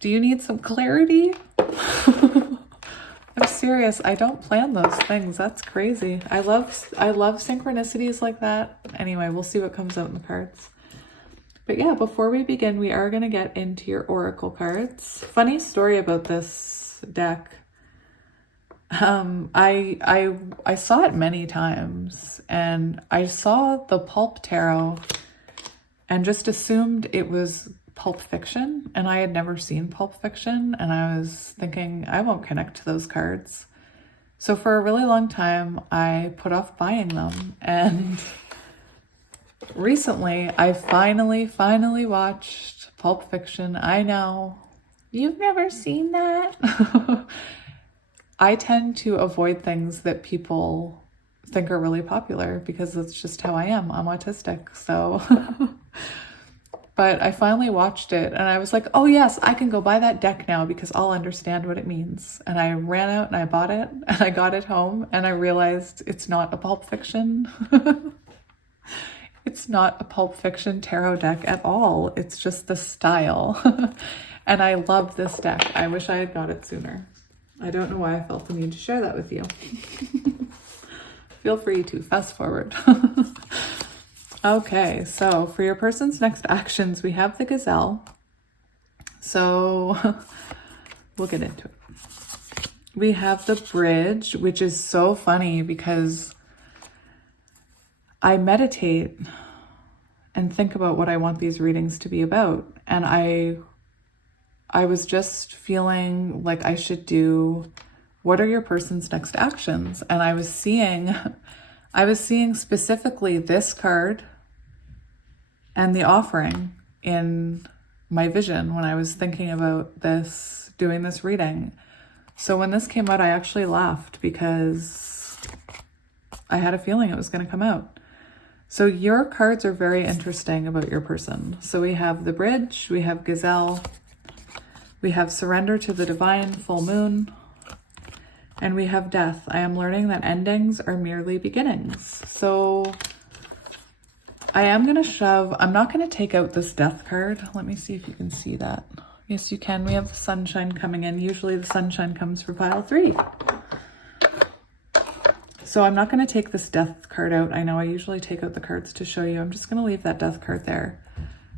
Do you need some clarity? I'm serious. I don't plan those things. That's crazy. I love synchronicities like that. Anyway, we'll see what comes out in the cards. But yeah, before we begin, we are going to get into your oracle cards. Funny story about this deck. I saw it many times, and I saw the pulp tarot and just assumed it was pulp fiction, and I had never seen pulp fiction, and I was thinking I won't connect to those cards. So for a really long time, I put off buying them, and recently, I finally watched Pulp Fiction. I know. You've never seen that? I tend to avoid things that people think are really popular because that's just how I am. I'm autistic, so... But I finally watched it and I was like, oh yes, I can go buy that deck now because I'll understand what it means. And I ran out and I bought it and I got it home and I realized it's not a Pulp Fiction. It's not a Pulp Fiction tarot deck at all. It's just the style. And I love this deck. I wish I had got it sooner. I don't know why I felt the need to share that with you. Feel free to fast forward. Okay, so for your person's next actions, we have the gazelle. So we'll get into it. We have the bridge, which is so funny because I meditate and think about what I want these readings to be about. And I was just feeling like I should do, what are your person's next actions? And I was seeing specifically this card and the offering in my vision when I was thinking about this, doing this reading. So when this came out, I actually laughed because I had a feeling it was going to come out. So your cards are very interesting about your person. So we have the bridge, we have gazelle, we have surrender to the divine, full moon, and we have death. I am learning that endings are merely beginnings. So I am going to shove, I'm not going to take out this death card. Let me see if you can see that. Yes, you can. We have the sunshine coming in. Usually the sunshine comes for pile 3. So I'm not going to take this death card out. I know I usually take out the cards to show you. I'm just going to leave that death card there.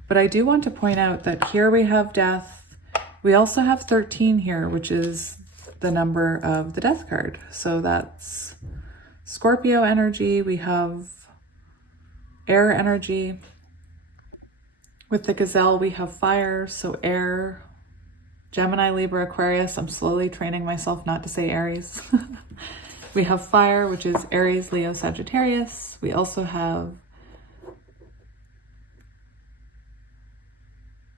But I do want to point out that here we have death. We also have 13 here, which is the number of the death card. So that's Scorpio energy. We have air energy. With the gazelle, we have fire, so air, Gemini, Libra, Aquarius. I'm slowly training myself not to say Aries. We have fire, which is Aries, Leo, Sagittarius. We also have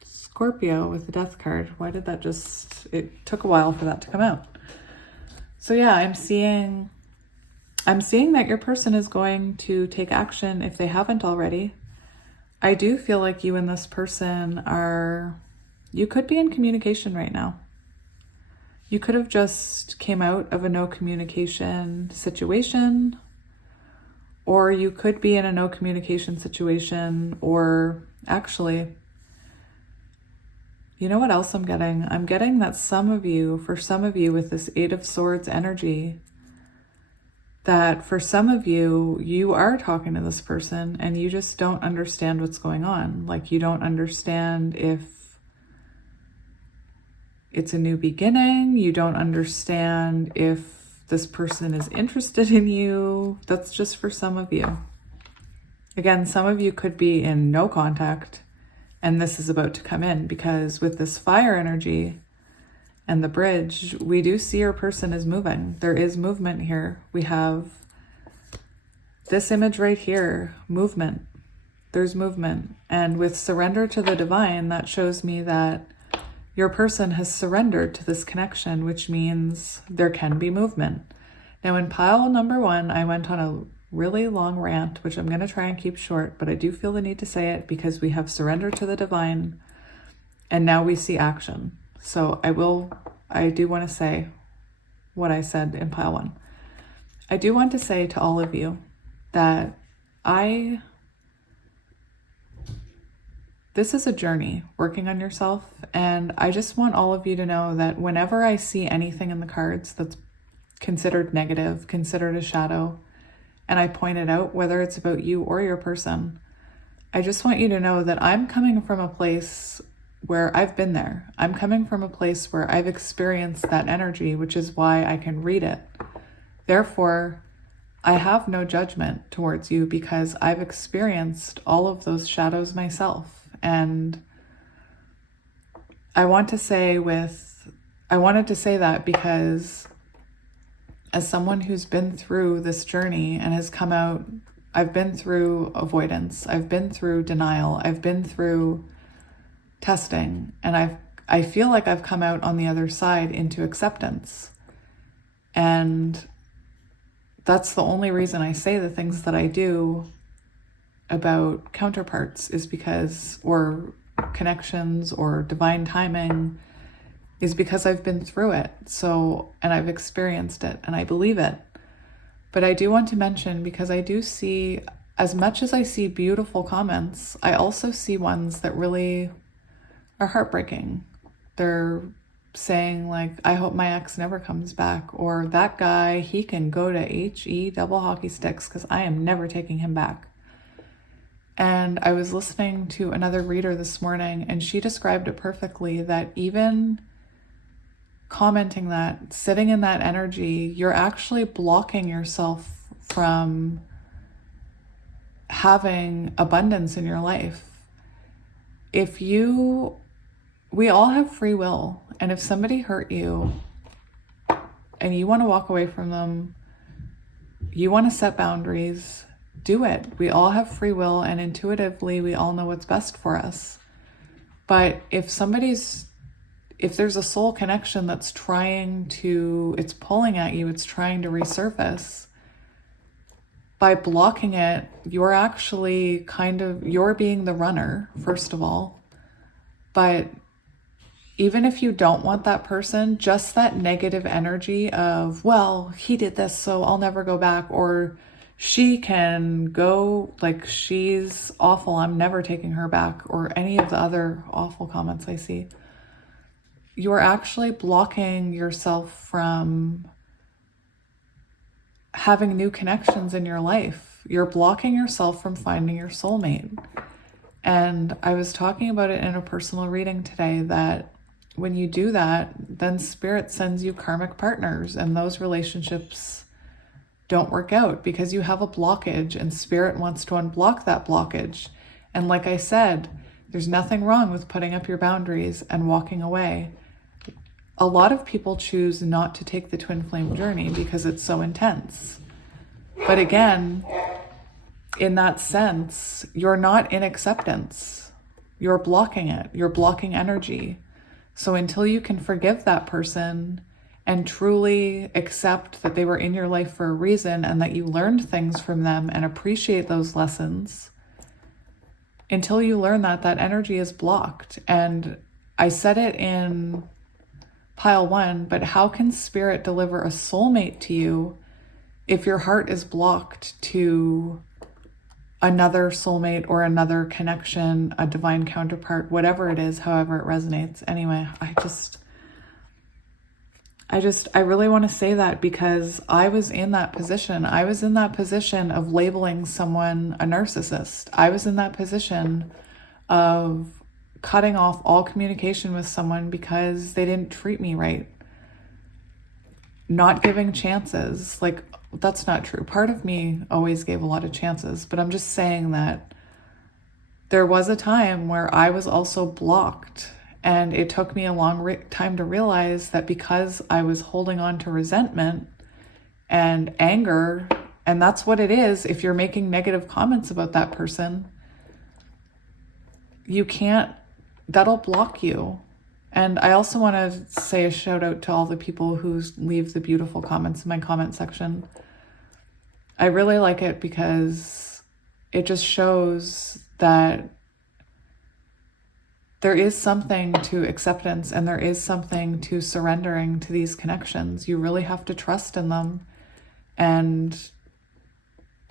Scorpio with the death card. Why did that just, it took a while for that to come out. So yeah, I'm seeing that your person is going to take action if they haven't already. I do feel like you and this person you could be in communication right now. You could have just came out of a no communication situation, or you could be in a no communication situation, or actually, You know what else I'm getting? I'm getting that for some of you with this Eight of Swords energy, that for some of you, you are talking to this person and you just don't understand what's going on. Like, you don't understand if it's a new beginning. You don't understand if this person is interested in you. That's just for some of you. Again, some of you could be in no contact and this is about to come in, because with this fire energy and the bridge, we do see your person is moving. There is movement here. We have this image right here, movement. There's movement. And with surrender to the divine, that shows me that your person has surrendered to this connection, which means there can be movement. Now in pile number 1, I went on a really long rant, which I'm going to try and keep short, but I do feel the need to say it because we have surrender to the divine and now we see action. So I do want to say what I said in pile 1. I do want to say to all of you that this is a journey working on yourself. And I just want all of you to know that whenever I see anything in the cards that's considered negative, considered a shadow, and I point it out, whether it's about you or your person, I just want you to know that I'm coming from a place where I've been there. I'm coming from a place where I've experienced that energy, which is why I can read it. Therefore, I have no judgment towards you because I've experienced all of those shadows myself. And I wanted to say that because as someone who's been through this journey and has come out, I've been through avoidance, I've been through denial, I've been through testing, and I feel like I've come out on the other side into acceptance. And that's the only reason I say the things that I do about counterparts, is because, or connections or divine timing, is because I've been through it. So, and I've experienced it and I believe it. But I do want to mention, because I do see, as much as I see beautiful comments, I also see ones that really are heartbreaking. They're saying like, I hope my ex never comes back, or that guy, he can go to HE double hockey sticks because I am never taking him back. And I was listening to another reader this morning and she described it perfectly, that even commenting that, sitting in that energy, you're actually blocking yourself from having abundance in your life. We all have free will, and if somebody hurt you and you want to walk away from them, you want to set boundaries, do it. We all have free will, and intuitively we all know what's best for us. But if there's a soul connection that's it's pulling at you, it's trying to resurface, by blocking it, you're actually you're being the runner, first of all. But even if you don't want that person, just that negative energy of, well, he did this, so I'll never go back, or she can go, like, she's awful, I'm never taking her back, or any of the other awful comments I see, you're actually blocking yourself from having new connections in your life. You're blocking yourself from finding your soulmate. And I was talking about it in a personal reading today, that when you do that, then spirit sends you karmic partners, and those relationships don't work out because you have a blockage, and spirit wants to unblock that blockage. And like I said, there's nothing wrong with putting up your boundaries and walking away. A lot of people choose not to take the twin flame journey because it's so intense. But again, in that sense, you're not in acceptance. You're blocking it. You're blocking energy. So until you can forgive that person and truly accept that they were in your life for a reason and that you learned things from them and appreciate those lessons, until you learn that energy is blocked. And I said it in pile 1, but how can spirit deliver a soulmate to you if your heart is blocked to another soulmate or another connection, a divine counterpart, whatever it is, however it resonates. Anyway, I really want to say that because I was in that position. I was in that position of labeling someone a narcissist. I was in that position of cutting off all communication with someone because they didn't treat me right. Not giving chances. Like, that's not true. Part of me always gave a lot of chances, but I'm just saying that there was a time where I was also blocked, and it took me a long time to realize that because I was holding on to resentment and anger, and that's what it is. If you're making negative comments about that person, you can't, that'll block you. And I also want to say a shout out to all the people who leave the beautiful comments in my comment section. I really like it because it just shows that there is something to acceptance and there is something to surrendering to these connections. You really have to trust in them. And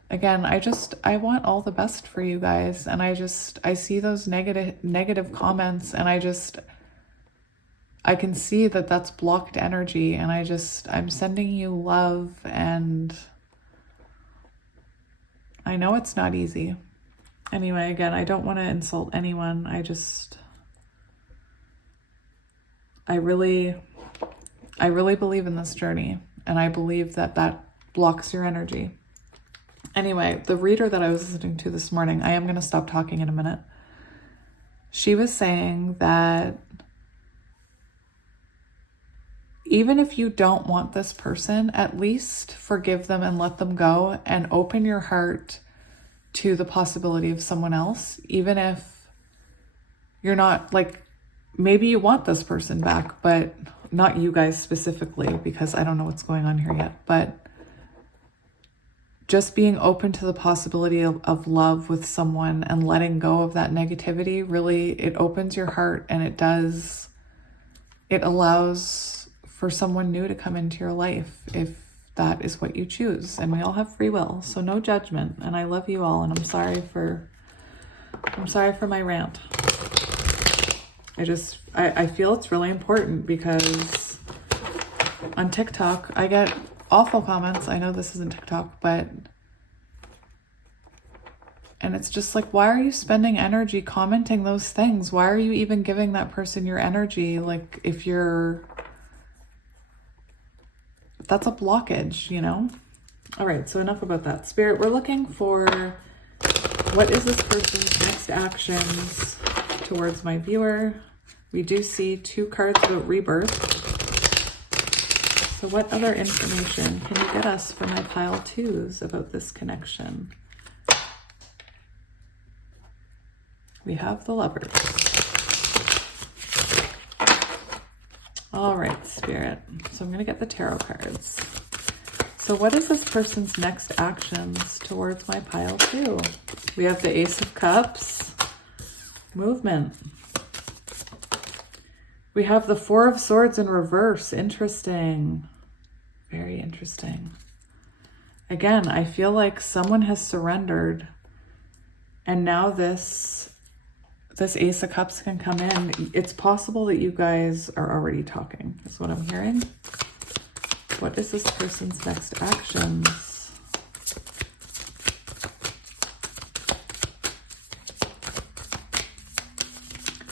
again, I want all the best for you guys. And I see those negative comments, and I can see that that's blocked energy, and I'm sending you love, and I know it's not easy. Anyway, again, I don't want to insult anyone. I really believe in this journey, and I believe that blocks your energy. Anyway, the reader that I was listening to this morning, I am going to stop talking in a minute. She was saying that even if you don't want this person, at least forgive them and let them go and open your heart to the possibility of someone else. Even if you're not, like, maybe you want this person back, but not you guys specifically, because I don't know what's going on here yet, but just being open to the possibility of love with someone and letting go of that negativity, really, it opens your heart, and it allows for someone new to come into your life if that is what you choose. And we all have free will, so no judgment. And I love you all, and I'm sorry for my rant. I feel it's really important because on TikTok I get awful comments. I know this isn't TikTok, and it's just like, why are you spending energy commenting those things? Why are you even giving that person your energy? Like, that's a blockage, you know? All right, so enough about that. Spirit, we're looking for what is this person's next actions towards my viewer. We do see 2 cards about rebirth. So what other information can you get us for my pile 2s about this connection? We have the Lovers. All right, Spirit. So I'm going to get the tarot cards. So what is this person's next actions towards my pile 2? We have the Ace of Cups. Movement. We have the 4 of Swords in reverse. Interesting. Very interesting. Again, I feel like someone has surrendered, and now this Ace of Cups can come in. It's possible that you guys are already talking, is what I'm hearing. What is this person's next actions?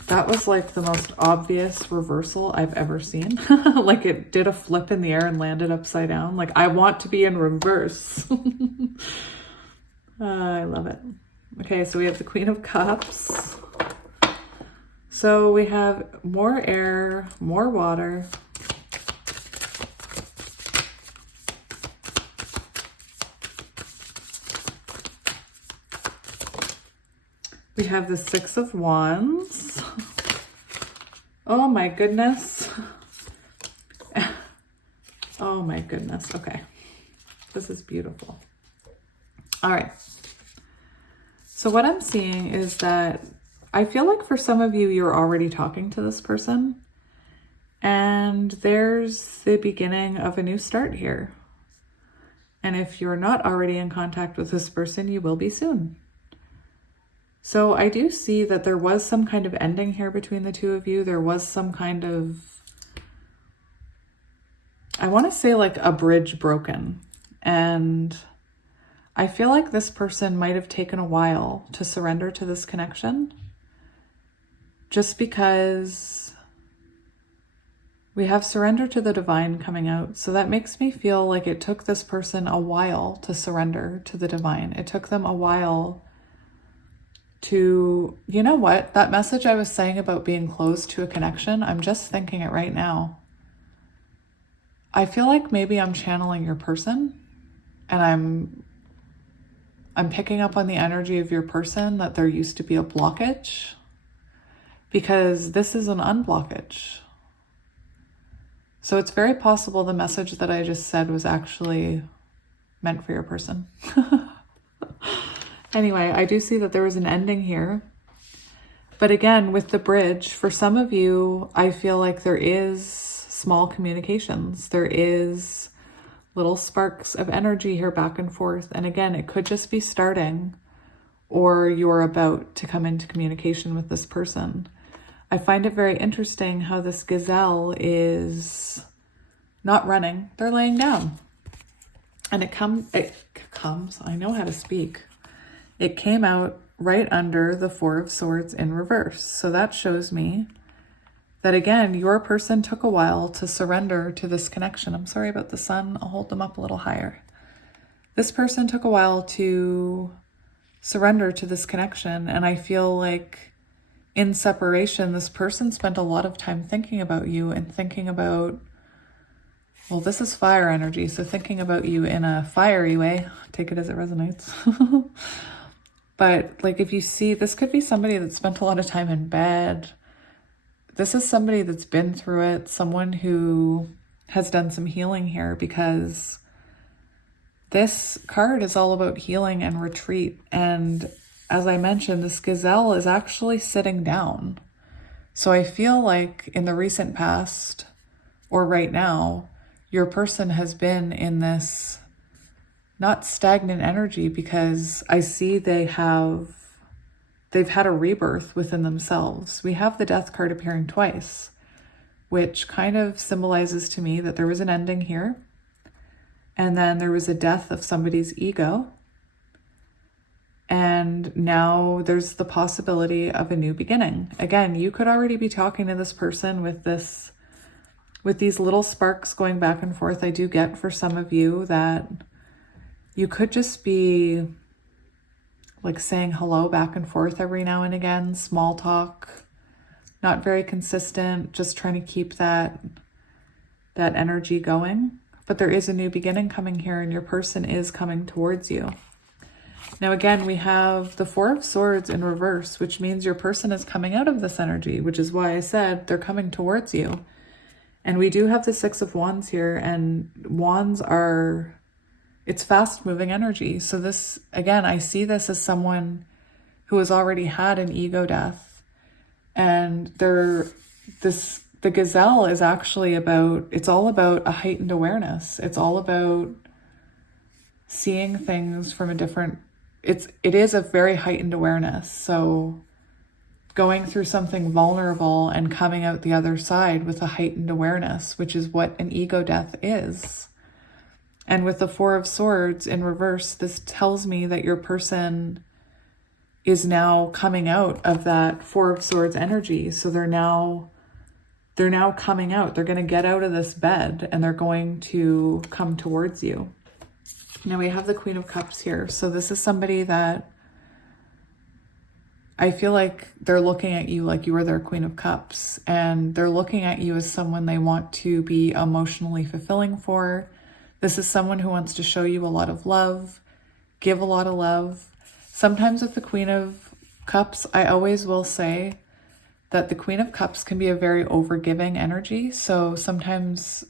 That was like the most obvious reversal I've ever seen. Like, it did a flip in the air and landed upside down. Like, I want to be in reverse. I love it. Okay, so we have the Queen of Cups. So we have more air, more water. We have the 6 of Wands. Oh my goodness. Oh my goodness. Okay. This is beautiful. All right. So what I'm seeing is that I feel like for some of you, you're already talking to this person, and there's the beginning of a new start here. And if you're not already in contact with this person, you will be soon. So I do see that there was some kind of ending here between the two of you. There was some kind of, I want to say like a bridge broken. And I feel like this person might have taken a while to surrender to this connection, just because we have surrender to the divine coming out. So that makes me feel like it took this person a while to surrender to the divine. It took them a while to, you know what, that message I was saying about being closed to a connection, I'm just thinking it right now. I feel like maybe I'm channeling your person, and I'm picking up on the energy of your person that there used to be a blockage, because this is an unblockage. So it's very possible the message that I just said was actually meant for your person. Anyway, I do see that there was an ending here. But again, with the bridge, for some of you, I feel like there is small communications. There is little sparks of energy here back and forth. And again, it could just be starting, or you're about to come into communication with this person. I find it very interesting how this gazelle is not running. They're laying down. And it comes, I know how to speak. It came out right under the Four of Swords in reverse. So that shows me that, again, your person took a while to surrender to this connection. I'm sorry about the sun. I'll hold them up a little higher. This person took a while to surrender to this connection. And I feel like in separation, this person spent a lot of time thinking about you and thinking about, well, this is fire energy. So thinking about you in a fiery way, take it as it resonates. But like, if you see, this could be somebody that spent a lot of time in bed. This is somebody that's been through it, someone who has done some healing here, because this card is all about healing and retreat. And as I mentioned, this gazelle is actually sitting down. So I feel like in the recent past, or right now, your person has been in this not stagnant energy, because I see they've had a rebirth within themselves. We have the Death card appearing twice, which kind of symbolizes to me that there was an ending here. And then there was a death of somebody's ego. And now there's the possibility of a new beginning. Again, you could already be talking to this person with these little sparks going back and forth. I do get for some of you that you could just be like saying hello back and forth every now and again, small talk, not very consistent, just trying to keep that energy going. But there is a new beginning coming here, and your person is coming towards you. Now, again, we have the Four of Swords in reverse, which means your person is coming out of this energy, which is why I said they're coming towards you. And we do have the Six of Wands here, and wands are, it's fast moving energy. So this, again, I see this as someone who has already had an ego death, and the gazelle is actually it's all about a heightened awareness. It's all about seeing things from a different, it is a very heightened awareness. So going through something vulnerable and coming out the other side with a heightened awareness, which is what an ego death is. And with the Four of Swords in reverse, this tells me that your person is now coming out of that Four of Swords energy. So they're now coming out. They're going to get out of this bed, and they're going to come towards you. Now we have the Queen of Cups here. So this is somebody that I feel like they're looking at you like you are their Queen of Cups, and they're looking at you as someone they want to be emotionally fulfilling for. This is someone who wants to show you a lot of love, give a lot of love. Sometimes with the Queen of Cups, I always will say that the Queen of Cups can be a very overgiving energy. So sometimes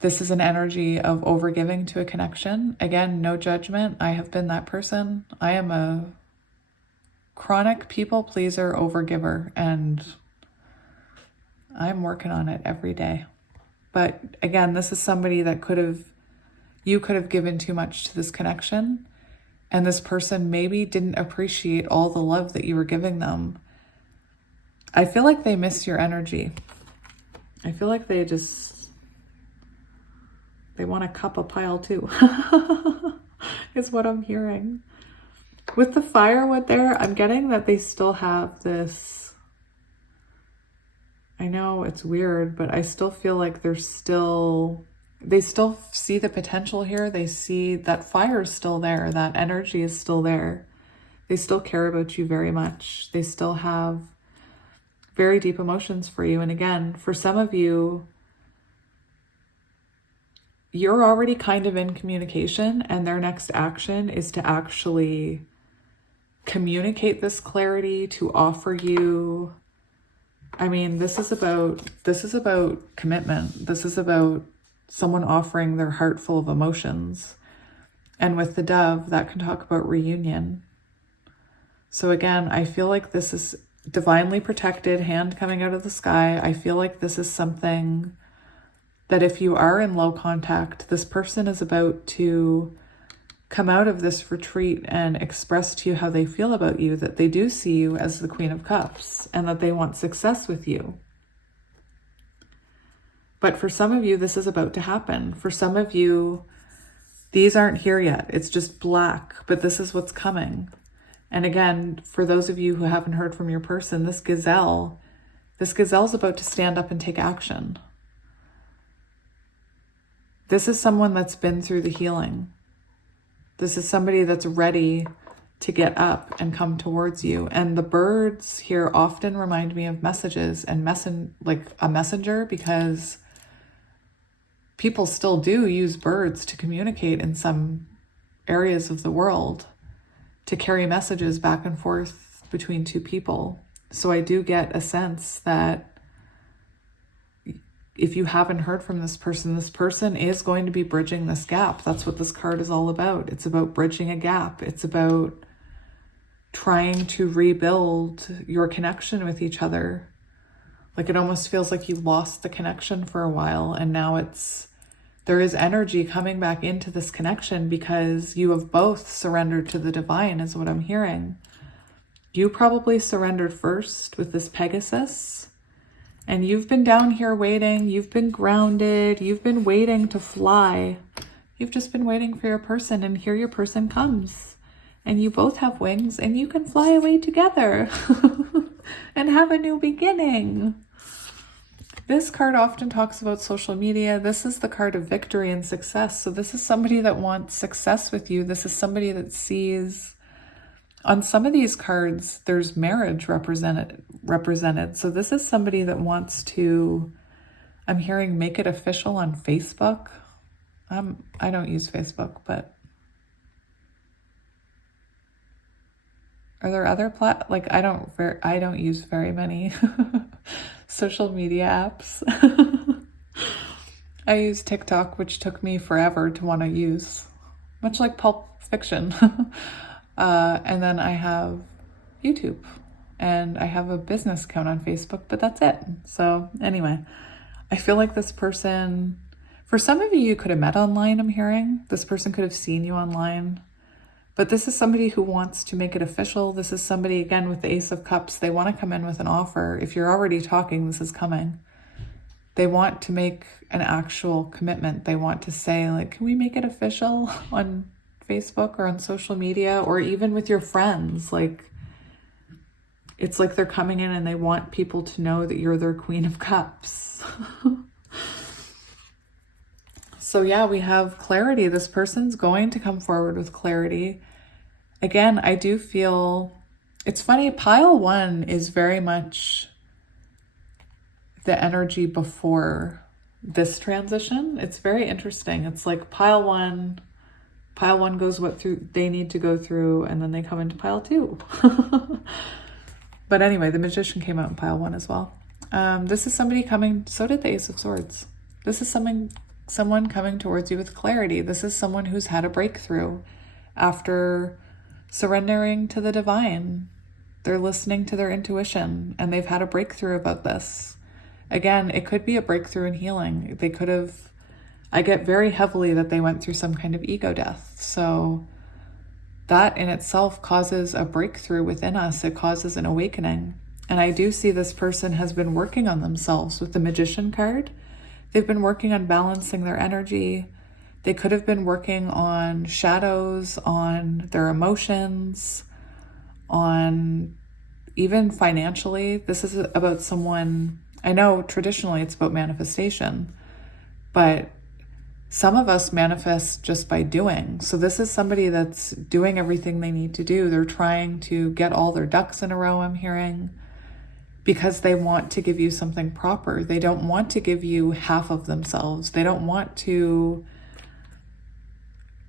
this is an energy of overgiving to a connection. Again, no judgment. I have been that person. I am a chronic people pleaser, overgiver, and I'm working on it every day. But again, this is somebody that you could have given too much to this connection. And this person maybe didn't appreciate all the love that you were giving them. I feel like they miss your energy. I feel like they want to cup a pile too, is what I'm hearing. With the firewood there, I'm getting that they still have this, I know it's weird, but I still feel like they still see the potential here. They see that fire is still there. That energy is still there. They still care about you very much. They still have very deep emotions for you. And again, for some of you, you're already kind of in communication, and their next action is to actually communicate this clarity, to offer you. I mean, this is about commitment. This is about someone offering their heart full of emotions. And with the dove, that can talk about reunion. So again, I feel like this is divinely protected, hand coming out of the sky. I feel like this is something that if you are in low contact, this person is about to come out of this retreat and express to you how they feel about you, that they do see you as the Queen of Cups and that they want success with you. But for some of you, this is about to happen. For some of you, these aren't here yet. It's just black, but this is what's coming. And again, for those of you who haven't heard from your person, this gazelle's about to stand up and take action. This is someone that's been through the healing. This is somebody that's ready to get up and come towards you. And the birds here often remind me of messages and like a messenger, because people still do use birds to communicate in some areas of the world, to carry messages back and forth between two people. So I do get a sense that if you haven't heard from this person is going to be bridging this gap. That's what this card is all about. It's about bridging a gap. It's about trying to rebuild your connection with each other. Like, it almost feels like you lost the connection for a while, and now there is energy coming back into this connection because you have both surrendered to the divine, is what I'm hearing. You probably surrendered first with this Pegasus, and you've been down here waiting. You've been grounded. You've been waiting to fly. You've just been waiting for your person, and here your person comes. And you both have wings, and you can fly away together and have a new beginning. This card often talks about social media. This is the card of victory and success. So this is somebody that wants success with you. This is somebody that sees, on some of these cards, there's marriage represented. So this is somebody that wants to, I'm hearing, make it official on Facebook. I don't use Facebook, but are there other I don't use very many social media apps. I use TikTok, which took me forever to want to use, much like Pulp Fiction. And then I have YouTube, and I have a business account on Facebook, but that's it. So anyway, I feel like this person, for some of you, you could have met online, I'm hearing. This person could have seen you online. But this is somebody who wants to make it official. This is somebody, again, with the Ace of Cups. They want to come in with an offer. If you're already talking, this is coming. They want to make an actual commitment. They want to say, like, can we make it official on Facebook or on social media, or even with your friends? Like, it's like they're coming in and they want people to know that you're their Queen of Cups. So yeah, we have clarity. This person's going to come forward with clarity. Again, I do feel, it's funny, pile one is very much the energy before this transition. It's very interesting. It's like pile one goes they need to go through, and then they come into pile two. But anyway, the Magician came out in pile one as well. This is somebody coming, so did the Ace of Swords. This is someone coming towards you with clarity. This is someone who's had a breakthrough after surrendering to the divine. They're listening to their intuition, and they've had a breakthrough about this. Again, it could be a breakthrough in healing. They could have, I get very heavily that they went through some kind of ego death. So that in itself causes a breakthrough within us. It causes an awakening. And I do see this person has been working on themselves with the Magician card. They've been working on balancing their energy. They could have been working on shadows, on their emotions, on even financially. This is about someone, I know traditionally it's about manifestation, but some of us manifest just by doing. So this is somebody that's doing everything they need to do. They're trying to get all their ducks in a row, I'm hearing, because they want to give you something proper. They don't want to give you half of themselves. They don't want to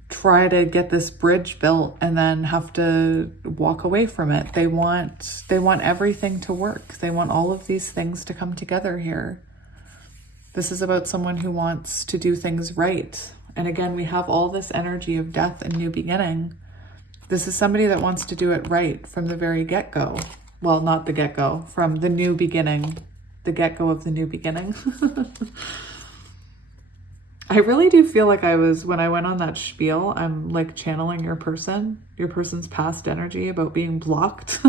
try to get this bridge built and then have to walk away from it. They want everything to work. They want all of these things to come together here. This is about someone who wants to do things right. And again, we have all this energy of death and new beginning. This is somebody that wants to do it right from the very get-go. Well, not the get-go, from the new beginning, the get-go of the new beginning. I really do feel like when I went on that spiel, I'm like channeling your person's past energy about being blocked.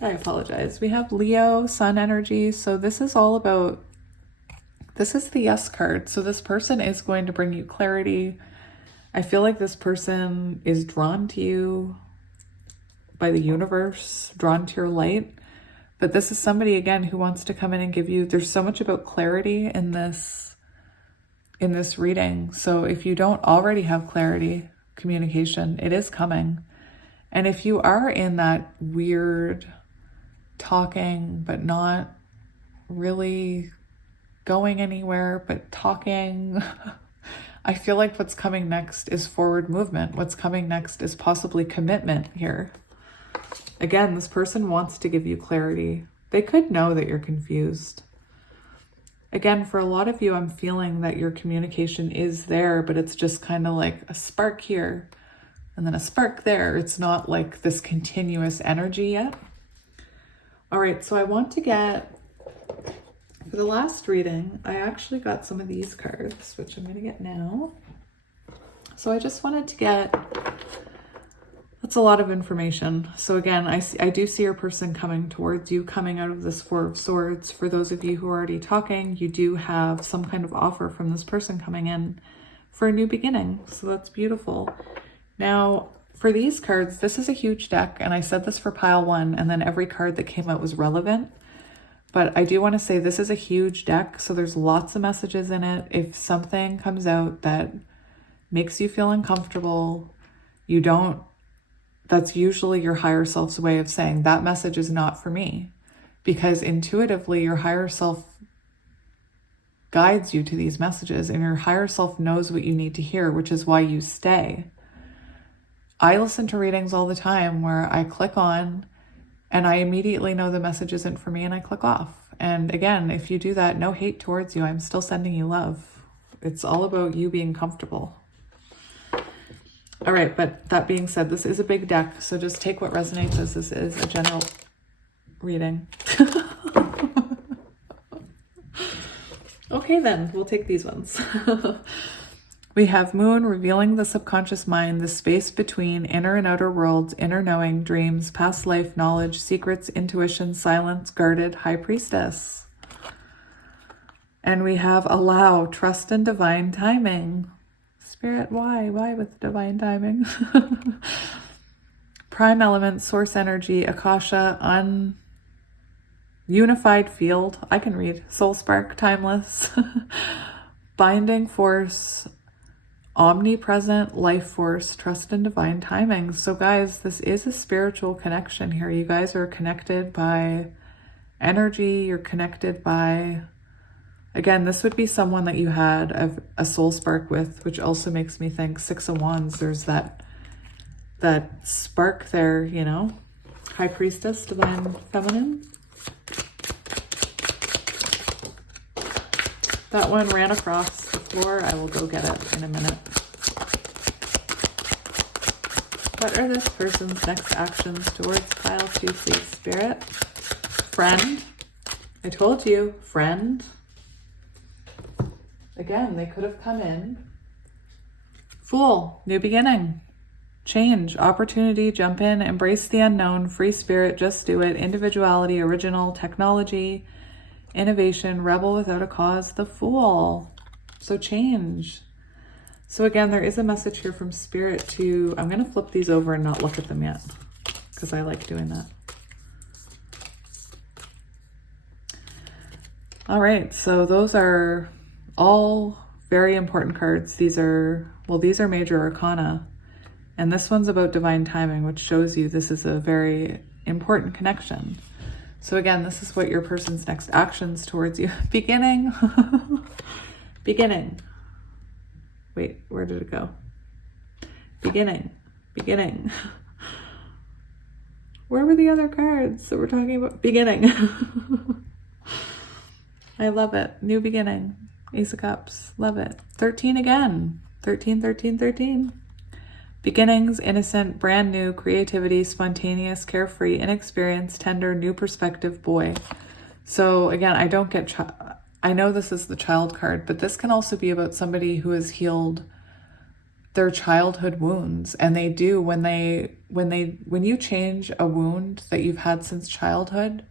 I apologize. We have Leo, Sun energy. So this is all about, this is the Yes card. So this person is going to bring you clarity. I feel like this person is drawn to you by the universe, drawn to your light. But this is somebody, again, who wants to come in and give you, there's so much about clarity in this reading. So if you don't already have clarity, communication, it is coming. And if you are in that weird talking, but not really going anywhere, but talking, I feel like what's coming next is forward movement. What's coming next is possibly commitment here. Again, this person wants to give you clarity. They could know that you're confused. Again, for a lot of you, I'm feeling that your communication is there, but it's just kind of like a spark here and then a spark there. It's not like this continuous energy yet. All right, so I want to get, for the last reading, I actually got some of these cards, which I'm going to get now. So I just wanted to get, that's a lot of information. So again, I do see your person coming towards you, coming out of this Four of Swords. For those of you who are already talking, you do have some kind of offer from this person coming in for a new beginning. So that's beautiful. Now, for these cards, this is a huge deck, and I said this for pile one, and then every card that came out was relevant. But I do want to say this is a huge deck, so there's lots of messages in it. If something comes out that makes you feel uncomfortable, that's usually your higher self's way of saying that message is not for me, because intuitively your higher self guides you to these messages, and your higher self knows what you need to hear, which is why you stay. I listen to readings all the time where I click on and I immediately know the message isn't for me and I click off. And again, if you do that, no hate towards you. I'm still sending you love. It's all about you being comfortable. All right, but that being said, this is a big deck, so just take what resonates as this is a general reading. Okay, then we'll take these ones. We have Moon, revealing the subconscious mind, the space between inner and outer worlds, inner knowing, dreams, past life, knowledge, secrets, intuition, silence, guarded, High Priestess. And we have Allow, trust in divine timing. Spirit, why? Why with divine timing? Prime element, source energy, Akasha, unified field. I can read. Soul spark, timeless. Binding force, omnipresent life force, trust in divine timing. So guys, this is a spiritual connection here. You guys are connected by energy. You're connected by, again, this would be someone that you had a soul spark with, which also makes me think Six of Wands. There's that spark there, you know. High Priestess, divine feminine. That one ran across the floor. I will go get it in a minute. What are this person's next actions towards pile 2, sweet spirit? Friend. I told you, friend. Again, they could have come in Fool, new beginning. Change, opportunity, jump in, embrace the unknown, free spirit, just do it, individuality, original, technology, innovation, rebel without a cause, the Fool. So change. So again, there is a message here from Spirit to, I'm going to flip these over and not look at them yet, because I like doing that. All right, so those are all very important cards. These are major arcana. And this one's about divine timing, which shows you this is a very important connection. So again, this is what your person's next actions towards you. Beginning. Beginning. Wait, where did it go? Beginning. Beginning. Where were the other cards that we're talking about? Beginning. I love it. New beginning. Ace of Cups. Love it. 13 again. 13, 13, 13. Beginnings, innocent, brand new, creativity, spontaneous, carefree, inexperienced, tender, new perspective, boy. So again, I know this is the child card, but this can also be about somebody who has healed their childhood wounds. And they do, when you change a wound that you've had since childhood,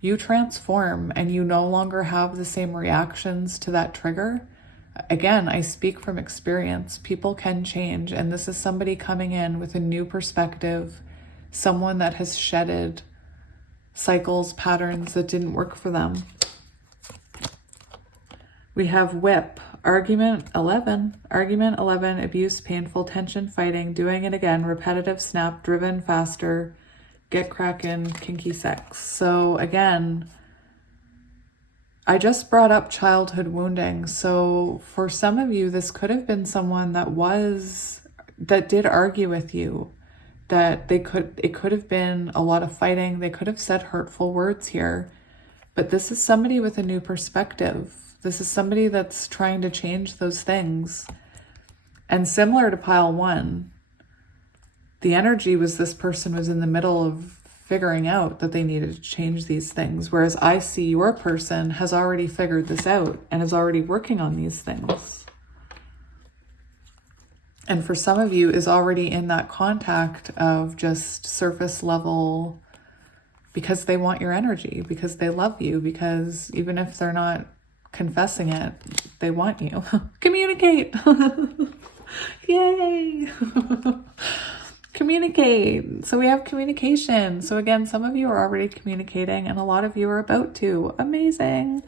you transform and you no longer have the same reactions to that trigger. Again, I speak from experience. People can change, and this is somebody coming in with a new perspective, someone that has shedded cycles, patterns that didn't work for them. We have whip, argument 11, abuse, painful, tension, fighting, doing it again, repetitive, snap, driven, faster, get crackin', kinky sex. So again, I just brought up childhood wounding. So for some of you, this could have been someone that did argue with you, that it could have been a lot of fighting. They could have said hurtful words here, but this is somebody with a new perspective. This is somebody that's trying to change those things. And similar to pile one, the energy was this person was in the middle of figuring out that they needed to change these things. Whereas I see your person has already figured this out and is already working on these things. And for some of you is already in that contact of just surface level because they want your energy, because they love you, because even if they're not confessing it, they want you. Communicate. Yay. Communicate. So we have communication. So again, some of you are already communicating and a lot of you are about to. Amazing.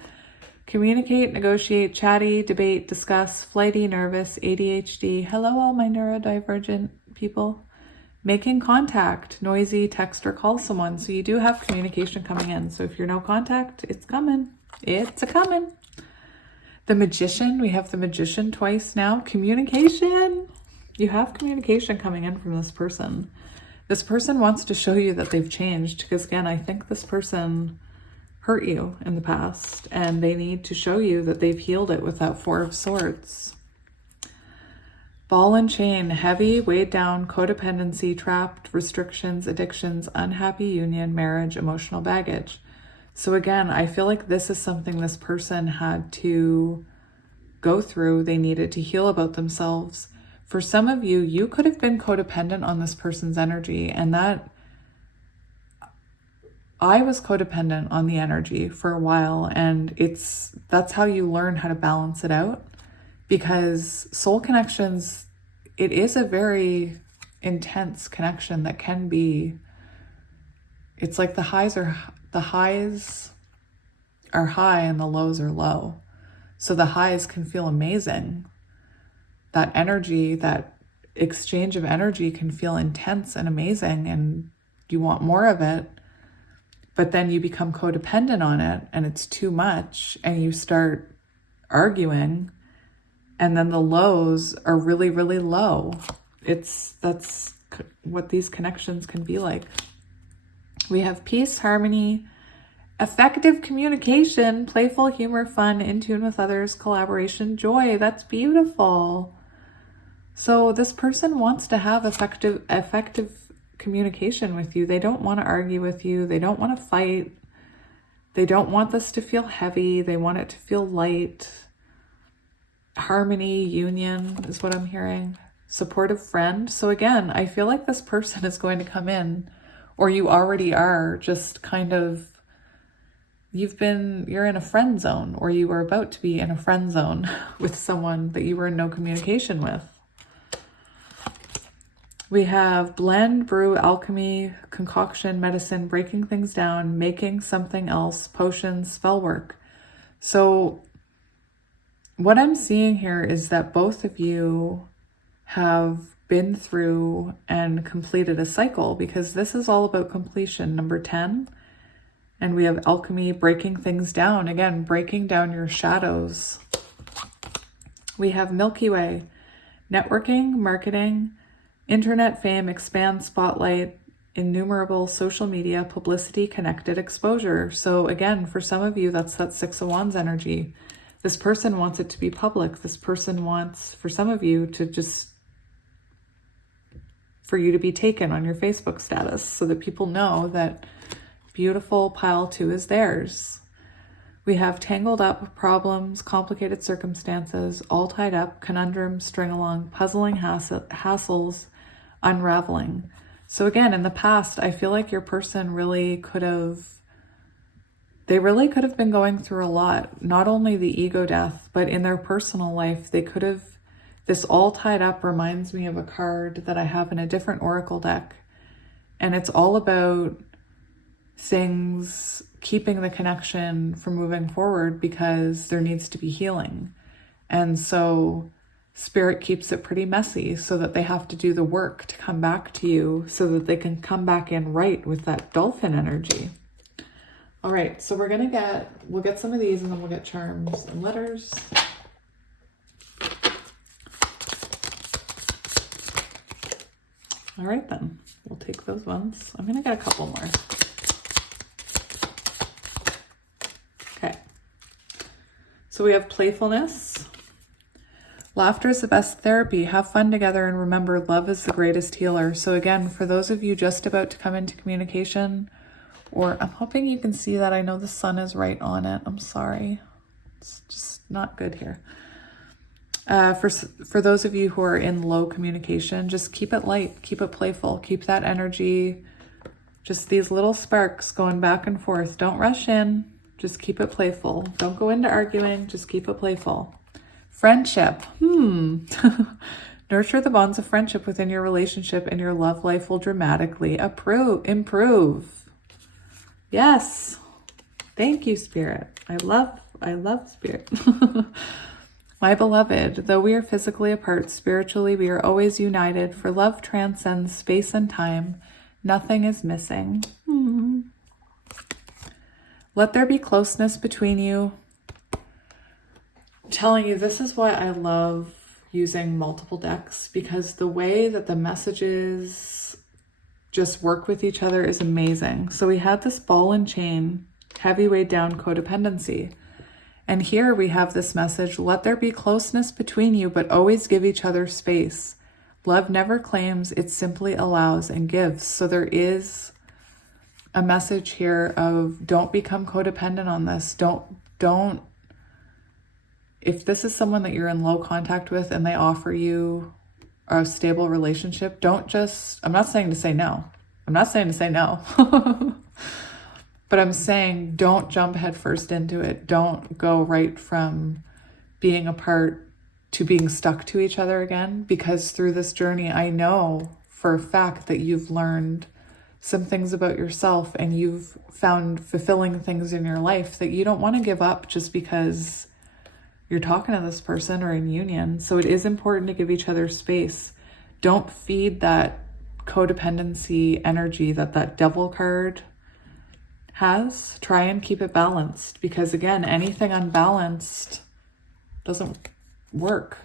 Communicate, negotiate, chatty, debate, discuss, flighty, nervous, ADHD. Hello, all my neurodivergent people. Making contact, noisy, text or call someone. So you do have communication coming in. So if you're no contact, it's coming. It's a coming. The Magician. We have the Magician twice now. Communication. You have communication coming in from this person. This person wants to show you that they've changed because, again, I think this person hurt you in the past and they need to show you that they've healed it with that Four of Swords. Ball and chain, heavy, weighed down, codependency, trapped, restrictions, addictions, unhappy union, marriage, emotional baggage. So again, I feel like this is something this person had to go through. They needed to heal about themselves. For some of you, you could have been codependent on this person's energy, and that I was codependent on the energy for a while, and that's how you learn how to balance it out, because soul connections, it is a very intense connection that can be, it's like the highs are high and the lows are low. So the highs can feel amazing. That energy, that exchange of energy can feel intense and amazing and you want more of it, but then you become codependent on it and it's too much and you start arguing and then the lows are really, really low. That's what these connections can be like. We have peace, harmony, effective communication, playful humor, fun, in tune with others, collaboration, joy. That's beautiful. So this person wants to have effective communication with you. They don't want to argue with you. They don't want to fight. They don't want this to feel heavy. They want it to feel light. Harmony, union is what I'm hearing. supportive friend. So again, I feel like this person is going to come in, or you already are, just kind of, you're in a friend zone, or you are about to be in a friend zone with someone that you were in no communication with. We have blend, brew, alchemy, concoction, medicine, breaking things down, making something else, potions, spell work. So what I'm seeing here is that both of you have been through and completed a cycle, because this is all about completion, number 10. And we have alchemy, breaking things down. Again, breaking down your shadows. We have Milky Way, networking, marketing, internet fame, expand, spotlight, innumerable social media, publicity, connected, exposure. So again, for some of you, that's that Six of Wands energy. This person wants it to be public. This person wants, for some of you, to just, for you to be taken on your Facebook status so that people know that beautiful pile 2 is theirs. We have tangled up, problems, complicated circumstances, all tied up, conundrum, string along, puzzling hassles, unraveling. So again, in the past, I feel like your person really could have been going through a lot, not only the ego death, but in their personal life, they could have, this all tied up reminds me of a card that I have in a different oracle deck. And it's all about things, keeping the connection from moving forward because there needs to be healing. And so Spirit keeps it pretty messy so that they have to do the work to come back to you so that they can come back in right with that dolphin energy. All right, so we'll get some of these and then we'll get charms and letters. All right, then we'll take those ones. I'm going to get a couple more. Okay. So we have playfulness. Laughter is the best therapy. Have fun together and remember, love is the greatest healer. So again, for those of you just about to come into communication, or I'm hoping you can see that. I know the sun is right on it. I'm sorry. It's just not good here. For those of you who are in low communication, just keep it light, keep it playful, keep that energy, just these little sparks going back and forth. Don't rush in, just keep it playful. Don't go into arguing, just keep it playful. Friendship. Nurture the bonds of friendship within your relationship and your love life will dramatically improve. Yes. Thank you, Spirit. I love Spirit. My beloved, though we are physically apart, spiritually we are always united, for love transcends space and time. Nothing is missing. Let there be closeness between you. I'm telling you, this is why I love using multiple decks, because the way that the messages just work with each other is amazing. So we had this ball and chain, heavy weighed down codependency. And here we have this message, let there be closeness between you, but always give each other space. Love never claims, it simply allows and gives. So there is a message here of don't become codependent on this. Don't, if this is someone that you're in low contact with and they offer you a stable relationship, don't just, I'm not saying to say no. I'm not saying to say no. But I'm saying don't jump headfirst into it. Don't go right from being apart to being stuck to each other again, because through this journey, I know for a fact that you've learned some things about yourself and you've found fulfilling things in your life that you don't want to give up just because you're talking to this person or in union. So it is important to give each other space. Don't feed that codependency energy that devil card has. Try and keep it balanced, because again, anything unbalanced doesn't work.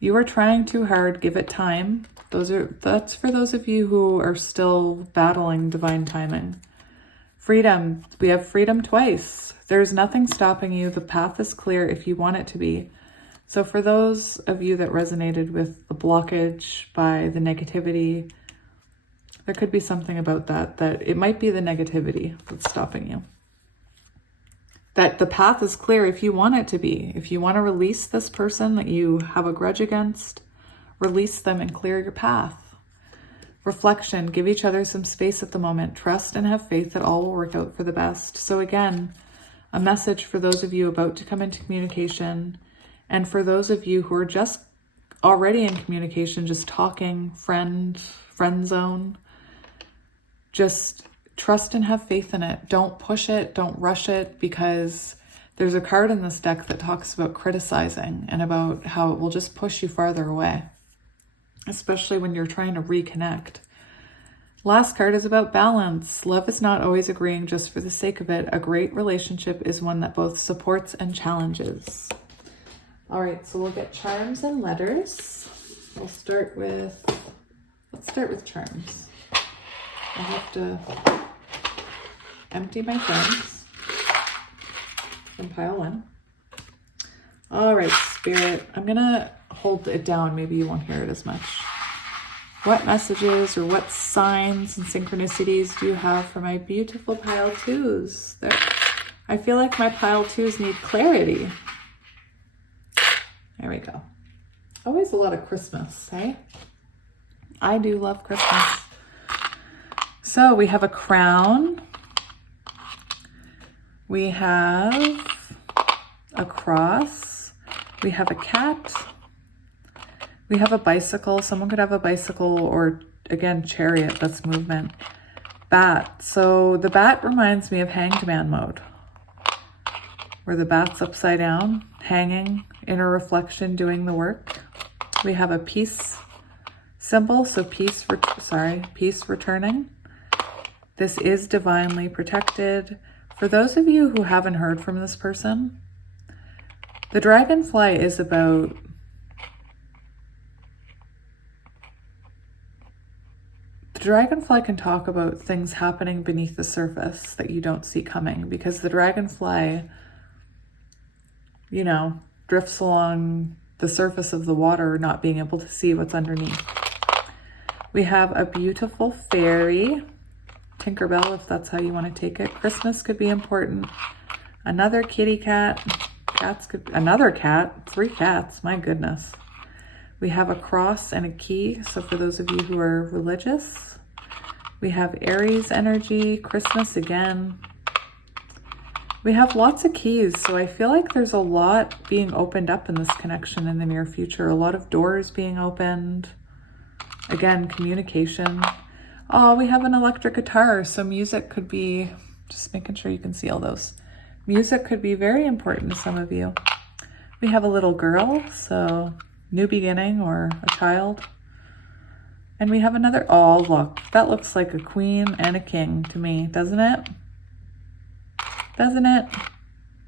You are trying too hard, give it time. That's for those of you who are still battling divine timing. Freedom. We have freedom twice. There's nothing stopping you. The path is clear if you want it to be. So for those of you that resonated with the blockage by the negativity, there could be something about that it might be the negativity that's stopping you. That the path is clear if you want it to be. If you want to release this person that you have a grudge against, Release them and clear your path. Reflection, give each other some space at the moment. Trust and have faith that all will work out for the best. So again, a message for those of you about to come into communication, and for those of you who are just already in communication, just talking, friend zone, just trust and have faith in it. Don't push it, don't rush it, because there's a card in this deck that talks about criticizing and about how it will just push you farther away, especially when you're trying to reconnect. Last card is about balance. Love is not always agreeing just for the sake of it. A great relationship is one that both supports and challenges. All right, so we'll get charms and letters. Let's start with charms. I have to empty my charms from pile 1. All right, Spirit, I'm gonna hold it down. Maybe you won't hear it as much. What messages or what signs and synchronicities do you have for my beautiful pile 2s? I feel like my pile 2s need clarity. There we go. Always a lot of Christmas, hey? I do love Christmas. So we have a crown. We have a cross. We have a cat. We have a bicycle. Someone could have a bicycle, or again, chariot, that's movement. Bat. So the bat reminds me of Hanged Man mode, where the bat's upside down, hanging, inner reflection, doing the work. We have a peace symbol, so peace returning. This is divinely protected. For those of you who haven't heard from this person, the dragonfly is about the dragonfly can talk about things happening beneath the surface that you don't see coming, because the dragonfly, you know, drifts along the surface of the water, not being able to see what's underneath. We have a beautiful fairy, Tinkerbell, if that's how you want to take it. Christmas could be important. Another kitty cat. Another cat. 3 cats, my goodness. We have a cross and a key, so for those of you who are religious. We have Aries energy, Christmas again. We have lots of keys, so I feel like there's a lot being opened up in this connection in the near future. A lot of doors being opened. Again, communication. Oh, we have an electric guitar, so music could be, just making sure you can see all those. Music could be very important to some of you. We have a little girl, so new beginning or a child. And we have another, oh look, that looks like a queen and a king to me, doesn't it? Doesn't it?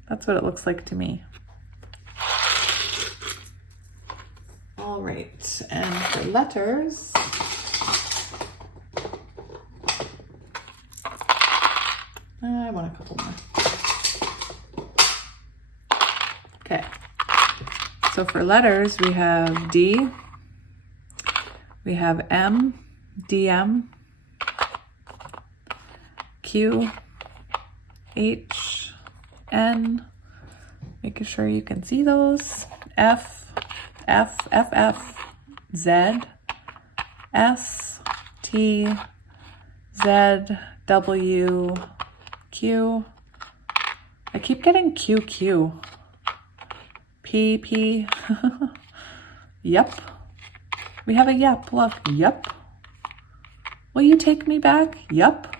That's what it looks like to me. All right, and for letters, I want a couple more. Okay, so for letters, we have D, we have M, DM, Q, H, N, making sure you can see those, F, F, F, F, Z, S, T, Z, W, Q. I keep getting QQ. P, P. Yep. We have a yep, look, yep. Will you take me back? Yep.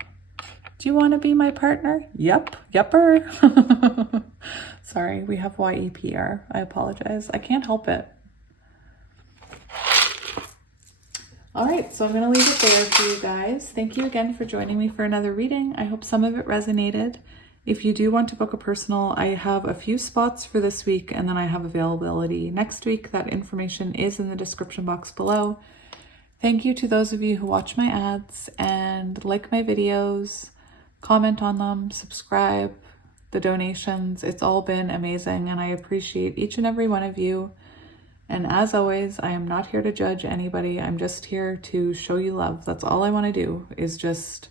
Do you want to be my partner? Yep, yepper. Sorry, we have YEPR. I apologize. I can't help it. All right, so I'm going to leave it there for you guys. Thank you again for joining me for another reading. I hope some of it resonated. If you do want to book a personal, I have a few spots for this week, and then I have availability next week. That information is in the description box below. Thank you to those of you who watch my ads and like my videos, comment on them, subscribe, the donations. It's all been amazing, and I appreciate each and every one of you. And as always, I am not here to judge anybody. I'm just here to show you love. That's all I want to do, is just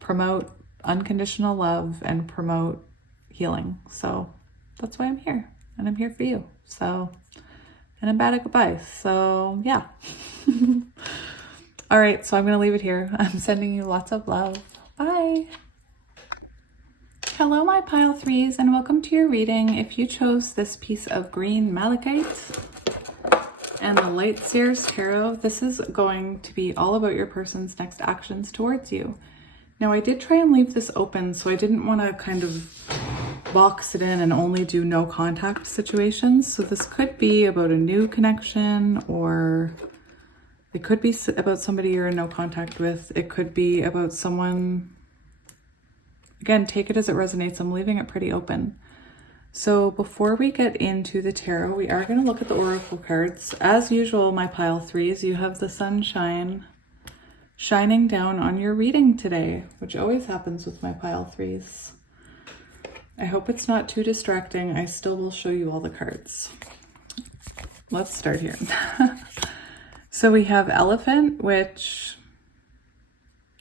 promote unconditional love and promote healing. So that's why I'm here, and I'm here for you. So and I'm bad at goodbyes. So yeah. All right, so I'm going to leave it here. I'm sending you lots of love. Bye. Hello, my pile threes, and welcome to your reading. If you chose this piece of green malachite and the Light Seers Tarot, this is going to be all about your person's next actions towards you. Now, I did try and leave this open, so I didn't want to kind of box it in and only do no contact situations. So this could be about a new connection, or it could be about somebody you're in no contact with. It could be about someone. Again, take it as it resonates. I'm leaving it pretty open. So before we get into the tarot, we are going to look at the oracle cards. As usual, my pile threes, you have the sunshine shining down on your reading today, which always happens with my pile threes. I hope it's not too distracting. I still will show you all the cards. Let's start here. So we have Elephant, which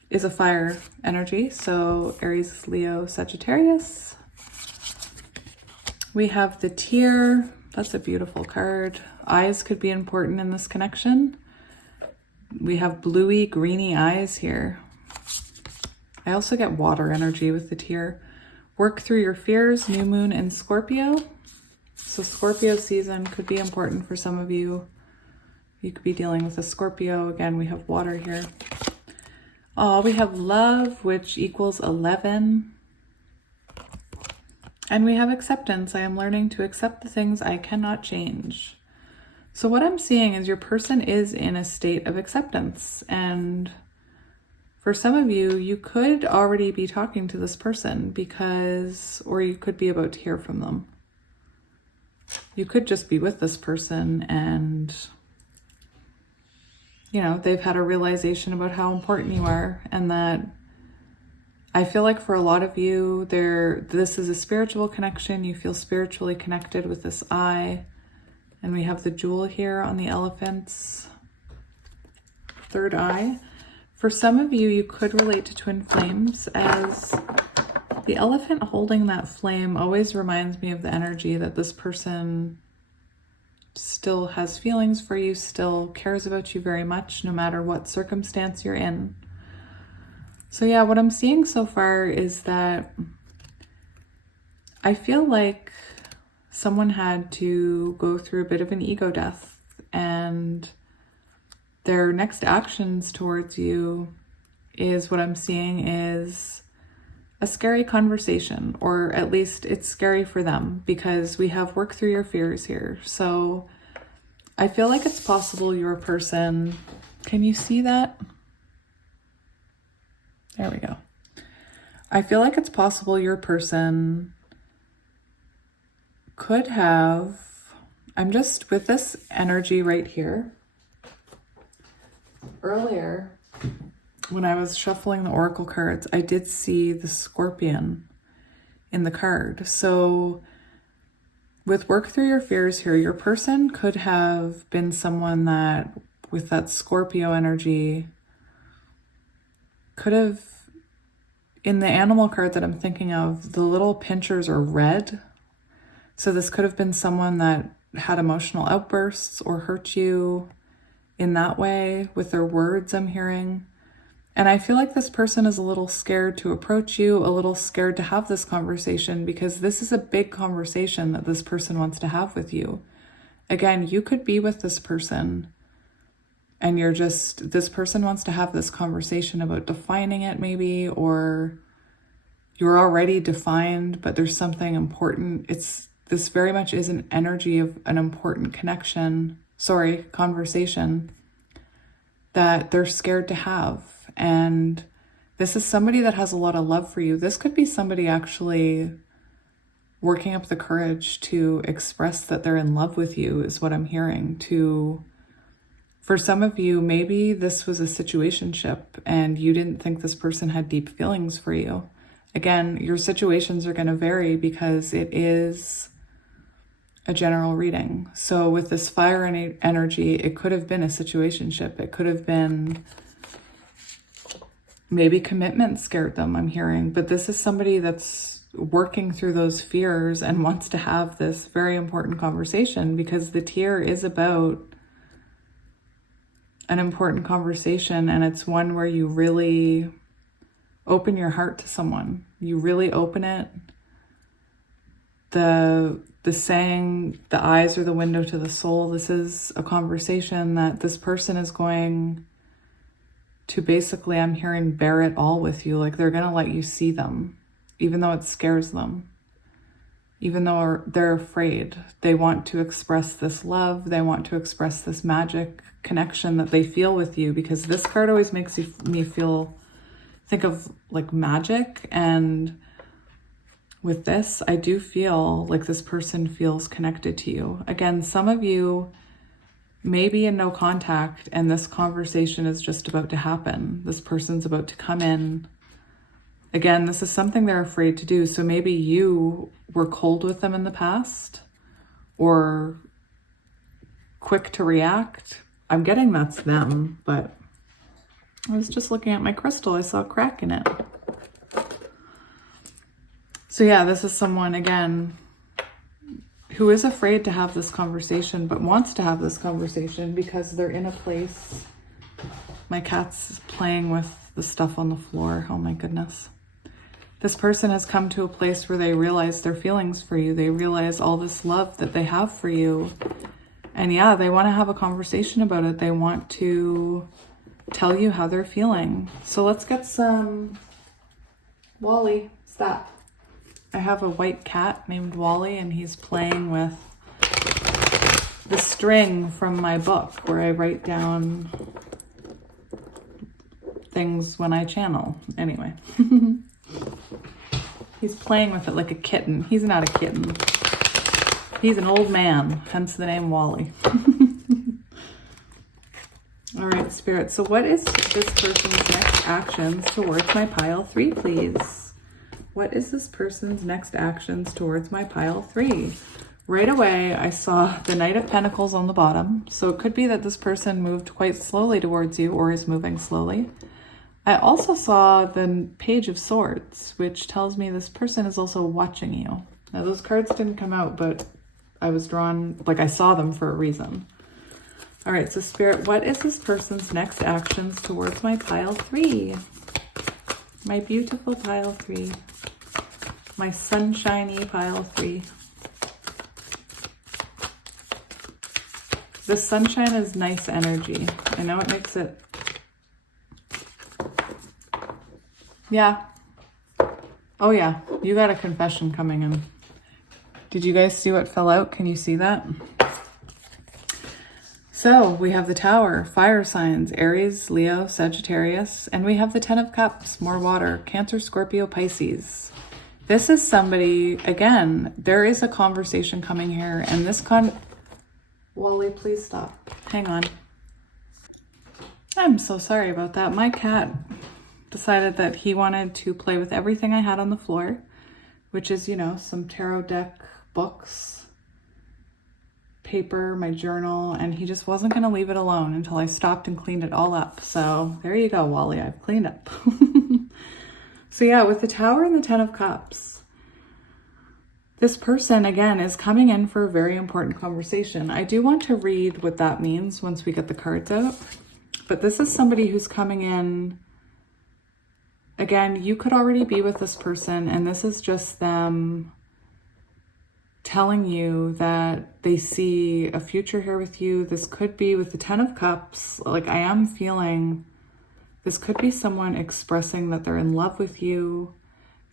is a fire energy, so Aries, Leo, Sagittarius. We have the Tear. That's a beautiful card. Eyes could be important in this connection. We have bluey, greeny eyes here. I also get water energy with the Tear. Work through your fears, new moon in Scorpio. So Scorpio season could be important for some of you. You could be dealing with a Scorpio. Again, we have water here. We have Love, which equals 11. And we have Acceptance. I am learning to accept the things I cannot change. So what I'm seeing is your person is in a state of acceptance. And for some of you, you could already be talking to this person or you could be about to hear from them. You could just be with this person and they've had a realization about how important you are, and that I feel like for a lot of you, this is a spiritual connection. You feel spiritually connected with this eye, and we have the jewel here on the elephant's third eye. For some of you, you could relate to twin flames, as the elephant holding that flame always reminds me of the energy that this person still has feelings for you, still cares about you very much, no matter what circumstance you're in. So yeah, what I'm seeing so far is that I feel like someone had to go through a bit of an ego death, and their next actions towards you is what I'm seeing is a scary conversation, or at least it's scary for them, because we have work through your fears here. So I feel like it's possible your person, can you see that? There we go. I feel like it's possible your person could have, I'm just with this energy right here. Earlier, when I was shuffling the oracle cards, I did see the scorpion in the card. So with work through your fears here, your person could have been someone that, with that Scorpio energy, could have, in the animal card that I'm thinking of, the little pinchers are red. So this could have been someone that had emotional outbursts or hurt you in that way with their words, I'm hearing. And I feel like this person is a little scared to approach you, a little scared to have this conversation, because this is a big conversation that this person wants to have with you. Again, you could be with this person and this person wants to have this conversation about defining it maybe, or you're already defined, but there's something important. This very much is an energy of an important conversation that they're scared to have. And this is somebody that has a lot of love for you. This could be somebody actually working up the courage to express that they're in love with you, is what I'm hearing. For some of you, maybe this was a situationship and you didn't think this person had deep feelings for you. Again, your situations are going to vary because it is a general reading. So with this fire energy, it could have been a situationship. It could have been maybe commitment scared them, I'm hearing. But this is somebody that's working through those fears and wants to have this very important conversation, because the tier is about an important conversation, and it's one where you really open your heart to someone. You really open it. The saying, the eyes are the window to the soul. This is a conversation that this person is going to basically, I'm hearing, bear it all with you. Like they're going to let you see them, even though it scares them. Even though they're afraid, they want to express this love. They want to express this magic connection that they feel with you, because this card always makes me think of like magic. And with this, I do feel like this person feels connected to you. Again, some of you may be in no contact and this conversation is just about to happen. This person's about to come in. Again, this is something they're afraid to do. So maybe you were cold with them in the past or quick to react. I'm getting that's them, but I was just looking at my crystal. I saw a crack in it. So yeah, this is someone, again, who is afraid to have this conversation, but wants to have this conversation because they're in a place. My cat's playing with the stuff on the floor. Oh my goodness. This person has come to a place where they realize their feelings for you. They realize all this love that they have for you. And yeah, they want to have a conversation about it. They want to tell you how they're feeling. So let's get some... Wally, stop. I have a white cat named Wally, and he's playing with the string from my book where I write down things when I channel. Anyway. He's playing with it like a kitten. He's not a kitten. He's an old man, hence the name Wally. All right, Spirit. So what is this person's next actions towards my pile 3, please? What is this person's next actions towards my pile 3? Right away, I saw the Knight of Pentacles on the bottom. So it could be that this person moved quite slowly towards you or is moving slowly. I also saw the Page of Swords, which tells me this person is also watching you. Now, those cards didn't come out, but I was drawn, like I saw them for a reason. All right, so Spirit, what is this person's next actions towards my pile 3? My beautiful pile 3. My sunshiny pile 3. The sunshine is nice energy. I know it makes it... Yeah. Oh yeah, you got a confession coming in. Did you guys see what fell out? Can you see that? So we have the Tower, fire signs, Aries, Leo, Sagittarius, and we have the 10 of Cups, more water, Cancer, Scorpio, Pisces. This is somebody, again, there is a conversation coming here, and this Wally, please stop. Hang on. I'm so sorry about that. My cat decided that he wanted to play with everything I had on the floor, which is, you know, some tarot deck books, paper, my journal, and he just wasn't going to leave it alone until I stopped and cleaned it all up. So there you go, Wally, I've cleaned up. So yeah, with the Tower and the 10 of Cups, this person, again, is coming in for a very important conversation. I do want to read what that means once we get the cards out, but this is somebody who's coming in. Again, you could already be with this person, and this is just them telling you that they see a future here with you. This could be with the 10 of Cups. Like, I am feeling this could be someone expressing that they're in love with you.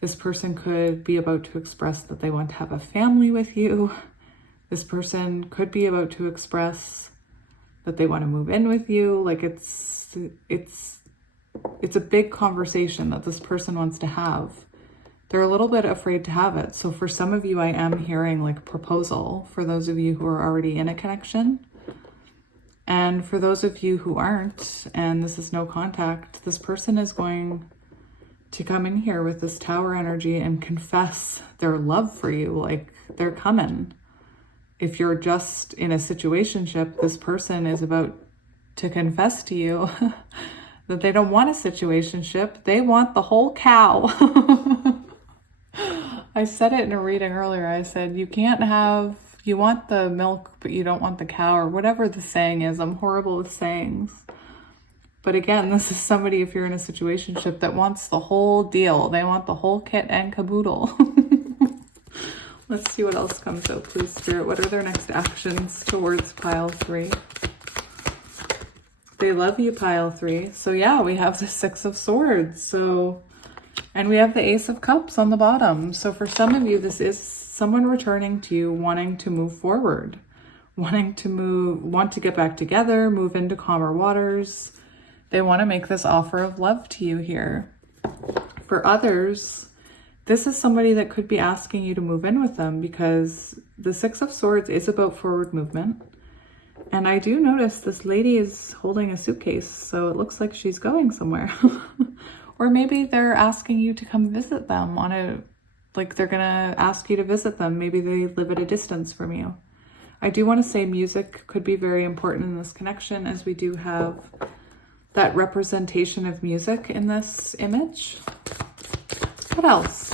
This person could be about to express that they want to have a family with you. This person could be about to express that they want to move in with you. Like, it's a big conversation that this person wants to have. They're a little bit afraid to have it. So for some of you, I am hearing like proposal for those of you who are already in a connection. And for those of you who aren't, and this is no contact, this person is going to come in here with this Tower energy and confess their love for you. Like, they're coming. If you're just in a situationship, this person is about to confess to you that they don't want a situationship. They want the whole cow. I said it in a reading earlier. I said, you want the milk, but you don't want the cow, or whatever the saying is. I'm horrible with sayings. But again, this is somebody, if you're in a situationship, that wants the whole deal. They want the whole kit and caboodle. Let's see what else comes out, please, Spirit. What are their next actions towards pile 3? They love you, pile 3. So yeah, we have the 6 of Swords. And we have the Ace of Cups on the bottom. So for some of you, this is someone returning to you, wanting to move forward, want to get back together, move into calmer waters. They want to make this offer of love to you here. For others, this is somebody that could be asking you to move in with them, because the 6 of Swords is about forward movement. And I do notice this lady is holding a suitcase, so it looks like she's going somewhere. Or maybe they're asking you to come visit them they're gonna ask you to visit them. Maybe they live at a distance from you. I do want to say music could be very important in this connection, as we do have that representation of music in this image. What else?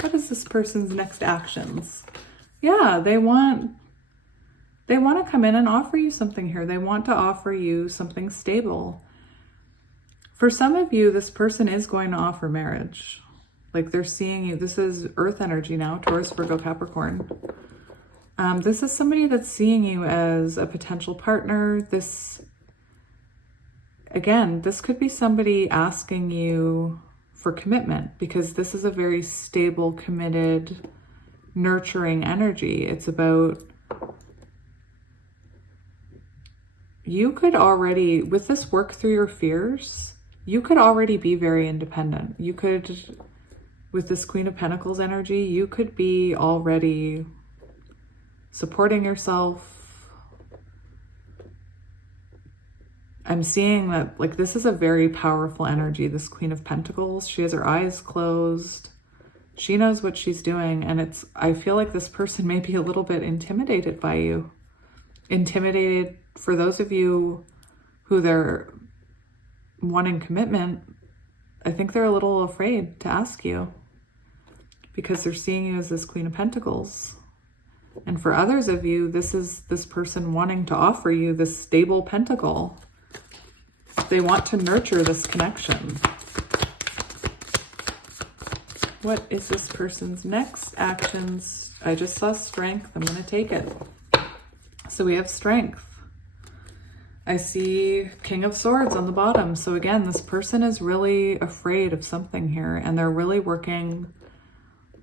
What is this person's next actions? Yeah, they want to come in and offer you something here. They want to offer you something stable. For some of you, this person is going to offer marriage. Like, they're seeing you. This is earth energy now, Taurus, Virgo, Capricorn. This is somebody that's seeing you as a potential partner. This could be somebody asking you for commitment, because this is a very stable, committed, nurturing energy. It's about, you could already, with this work through your fears, you could already be very independent. You could, with this Queen of Pentacles energy, you could be already supporting yourself. I'm seeing that, like, this is a very powerful energy, this Queen of Pentacles. She has her eyes closed. She knows what she's doing. And I feel like this person may be a little bit intimidated by you. Intimidated, for those of you who they're wanting commitment, I think they're a little afraid to ask you, because they're seeing you as this Queen of Pentacles. And for others of you, this is this person wanting to offer you this stable pentacle. They want to nurture this connection. What is this person's next actions? I just saw strength. I'm going to take it. So we have strength. I see King of Swords on the bottom. So again, this person is really afraid of something here, and they're really working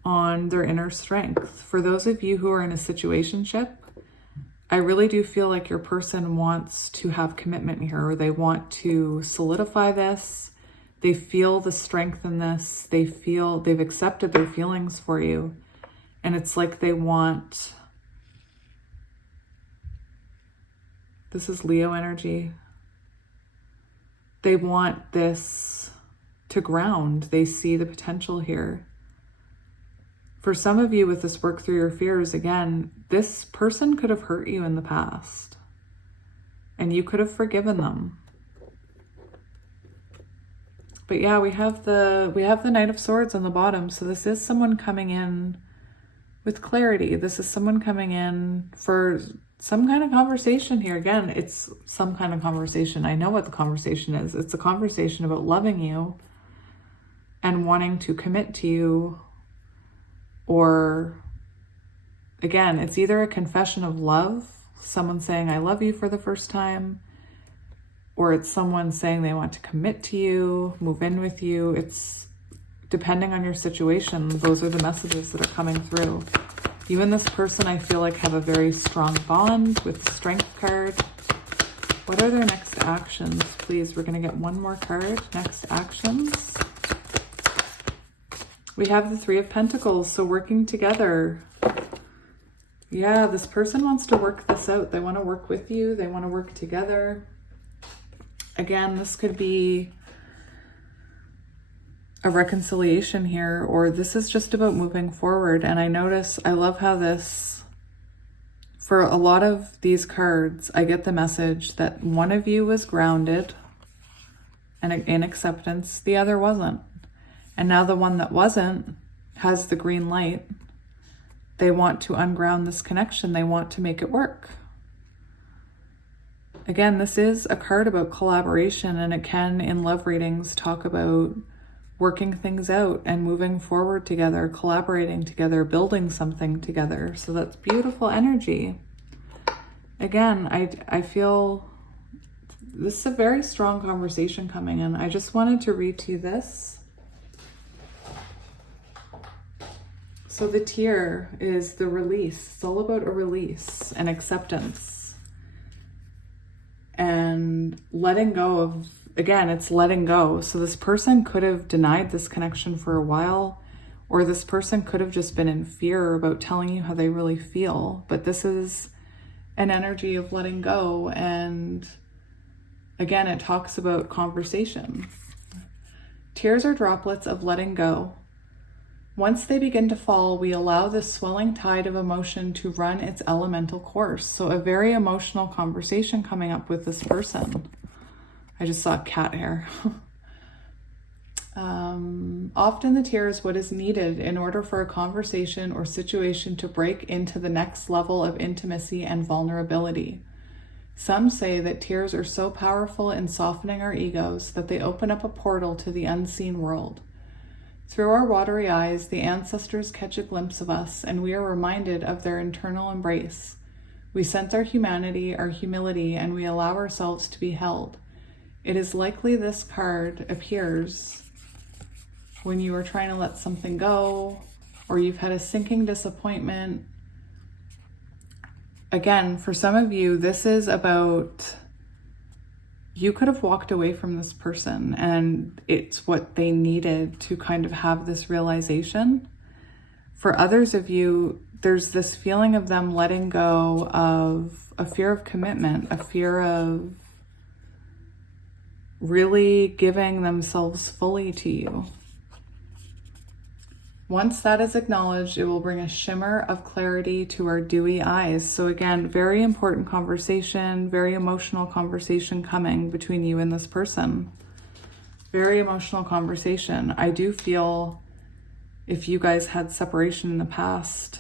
on their inner strength. For those of you who are in a situationship, I really do feel like your person wants to have commitment here, or they want to solidify this. They feel the strength in this. They feel they've accepted their feelings for you. And it's like they want, this is Leo energy. They want this to ground. They see the potential here. For some of you with this work through your fears, again, this person could have hurt you in the past, and you could have forgiven them. But yeah, we have the Knight of Swords on the bottom. So this is someone coming in with clarity. This is someone coming in for some kind of conversation here. Again, it's some kind of conversation. I know what the conversation is. It's a conversation about loving you and wanting to commit to you. Or again, it's either a confession of love, someone saying, I love you for the first time, or it's someone saying they want to commit to you, move in with you. It's depending on your situation. Those are the messages that are coming through. You and this person, I feel like, have a very strong bond with the Strength card. What are their next actions, please? We're going to get one more card. Next actions. We have the Three of Pentacles, so working together. Yeah, this person wants to work this out. They want to work with you. They want to work together. Again, this could be a reconciliation here, or this is just about moving forward. And I love how this, for a lot of these cards, I get the message that one of you was grounded and in acceptance, the other wasn't. And now the one that wasn't has the green light. they want to unground this connection. They want to make it work. Again, this is a card about collaboration, and it can, in love readings, talk about working things out and moving forward together, collaborating together, building something together. So that's beautiful energy. Again, I feel this is a very strong conversation coming in. I just wanted to read to you this. So the Tear is the release. It's all about a release and acceptance and letting go of, again, it's letting go. So this person could have denied this connection for a while, or this person could have just been in fear about telling you how they really feel. But this is an energy of letting go. And again, it talks about conversation. Tears are droplets of letting go. Once they begin to fall, we allow the swelling tide of emotion to run its elemental course. So a very emotional conversation coming up with this person. I just saw cat hair. Often the tear is what is needed in order for a conversation or situation to break into the next level of intimacy and vulnerability. Some say that tears are so powerful in softening our egos that they open up a portal to the unseen world. Through our watery eyes, the ancestors catch a glimpse of us, and we are reminded of their internal embrace. We sense our humanity, our humility, and we allow ourselves to be held. It is likely this card appears when you are trying to let something go, or you've had a sinking disappointment. Again, for some of you, this is about, you could have walked away from this person and it's what they needed to kind of have this realization. For others of you, there's this feeling of them letting go of a fear of commitment, a fear of really giving themselves fully to you. Once that is acknowledged, it will bring a shimmer of clarity to our dewy eyes. So again, very important conversation, very emotional conversation coming between you and this person. Very emotional conversation. I do feel if you guys had separation in the past,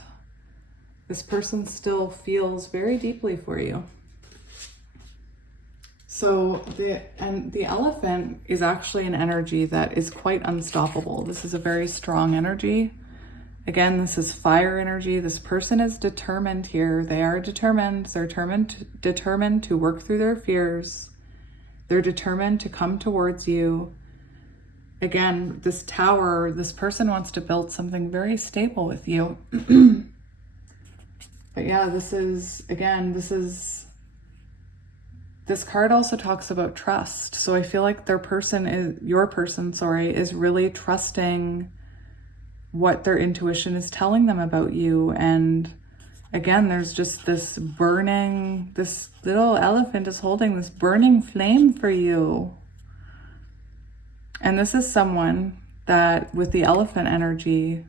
this person still feels very deeply for you. So the elephant is actually an energy that is quite unstoppable. This is a very strong energy. Again, this is fire energy. This person is determined here. They are determined. They're determined to work through their fears. They're determined to come towards you. Again, this tower, this person wants to build something very stable with you. But yeah, this card also talks about trust. So I feel like your person is really trusting what their intuition is telling them about you. And again, there's just this little elephant is holding this burning flame for you. And this is someone that, with the elephant energy,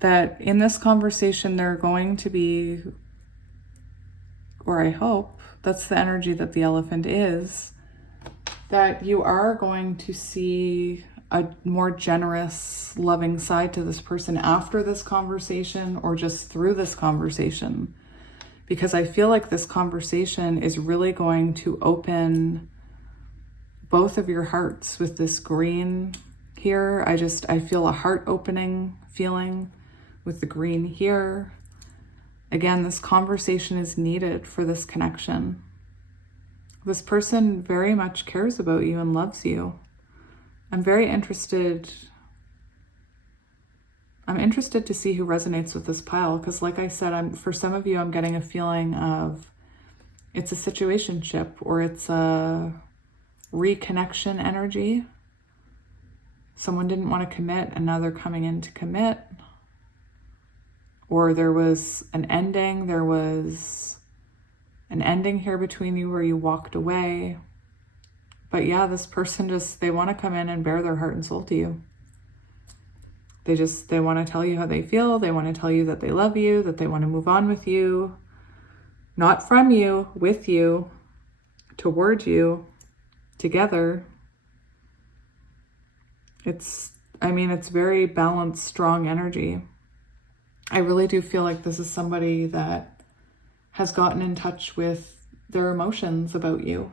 that in this conversation, they're going to be, or I hope, that's the energy that the elephant is, that you are going to see a more generous, loving side to this person after this conversation or just through this conversation. Because I feel like this conversation is really going to open both of your hearts with this green here. I feel a heart opening feeling with the green here. Again, this conversation is needed for this connection. This person very much cares about you and loves you. I'm interested to see who resonates with this pile, because like I said, for some of you, I'm getting a feeling of it's a situationship or it's a reconnection energy. Someone didn't want to commit and now they're coming in to commit. Or there was an ending here between you where you walked away. But yeah, this person they want to come in and bare their heart and soul to you. They want to tell you how they feel. They want to tell you that they love you, that they want to move on with you. Not from you, with you, toward you, together. It's very balanced, strong energy. I really do feel like this is somebody that has gotten in touch with their emotions about you.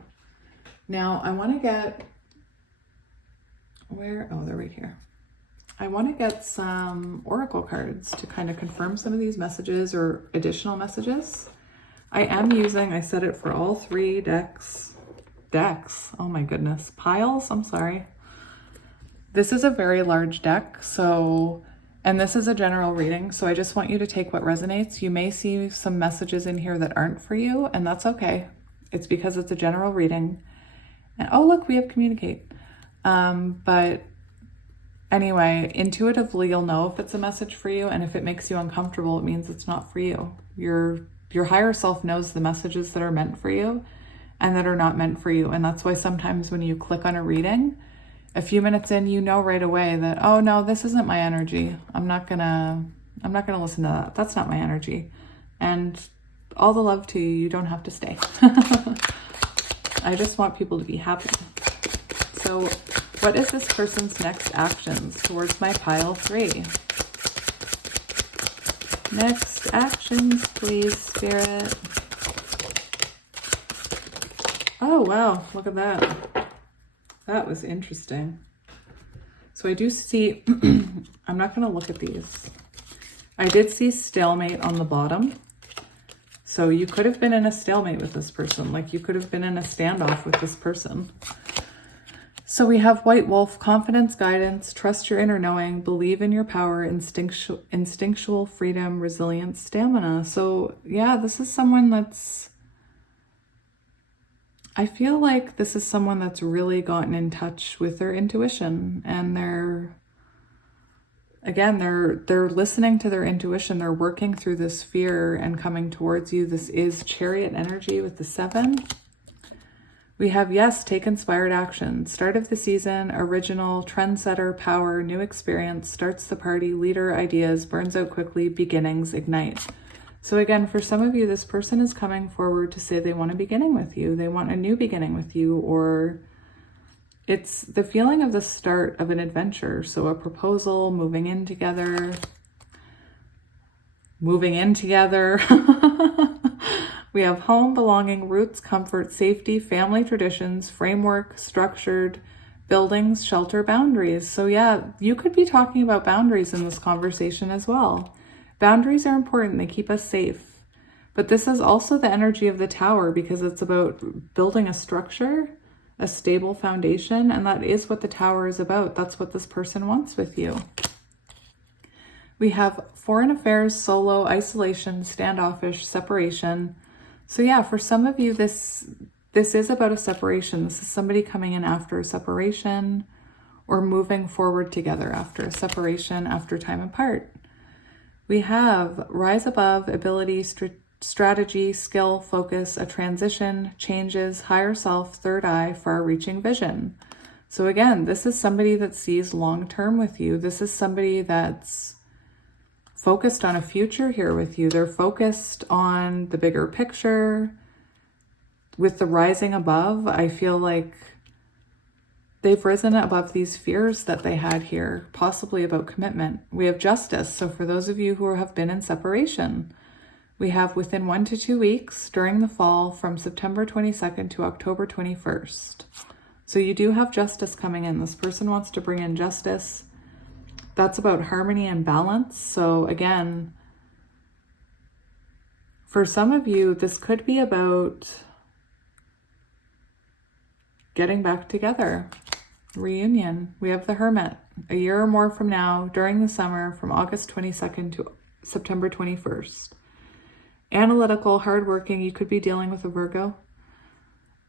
Now, I want to get, they're right here. I want to get some oracle cards to kind of confirm some of these messages or additional messages. I am using, I set it for all 3 decks, oh my goodness, piles, I'm sorry. This is a very large deck, so, and this is a general reading, so I just want you to take what resonates. You may see some messages in here that aren't for you, and that's okay. It's because it's a general reading. And oh, look, we have communicate. But anyway, intuitively, you'll know if it's a message for you, and if it makes you uncomfortable, it means it's not for you. Your higher self knows the messages that are meant for you and that are not meant for you. And that's why sometimes when you click on a reading, a few minutes in, you know right away that, oh no, this isn't my energy. I'm not gonna listen to that. That's not my energy. And all the love to you, you don't have to stay. I just want people to be happy. So what is this person's next actions towards my pile 3? Next actions, please, Spirit. Oh, wow. Look at that. That was interesting. So I do see, I'm not going to look at these. I did see stalemate on the bottom. So you could have been in a stalemate with this person. Like you could have been in a standoff with this person. So we have White Wolf, confidence, guidance, trust your inner knowing, believe in your power, instinctual freedom, resilience, stamina. So yeah, this is someone that's, I feel like this is someone that's really gotten in touch with their intuition, and they're listening to their intuition. They're working through this fear and coming towards you. This is Chariot energy with the 7. We have, yes, take inspired action. Start of the season, original, trendsetter, power, new experience, starts the party, leader, ideas, burns out quickly, beginnings, ignite. So again, for some of you, this person is coming forward to say they want a beginning with you. They want a new beginning with you, or it's the feeling of the start of an adventure. So a proposal, moving in together. We have home, belonging, roots, comfort, safety, family traditions, framework, structured, buildings, shelter, boundaries. So yeah, you could be talking about boundaries in this conversation as well. Boundaries are important. They keep us safe. But this is also the energy of the Tower, because it's about building a structure, a stable foundation, and that is what the Tower is about. That's what this person wants with you. We have foreign affairs, solo, isolation, standoffish, separation. So yeah, for some of you, this is about a separation. This is somebody coming in after a separation, or moving forward together after a separation, after time apart. We have rise above, ability, strategy, skill, focus, a transition, changes, higher self, third eye, far-reaching vision. So again, this is somebody that sees long-term with you. This is somebody that's focused on a future here with you. They're focused on the bigger picture. With the rising above, I feel like they've risen above these fears that they had here, possibly about commitment. We have justice. So for those of you who have been in separation, we have within 1 to 2 weeks during the fall, from September 22nd to October 21st. So you do have justice coming in. This person wants to bring in justice. That's about harmony and balance. So again, for some of you, this could be about getting back together, reunion. We have the Hermit. A year or more from now, during the summer, from August 22nd to September 21st. Analytical, hardworking, you could be dealing with a Virgo.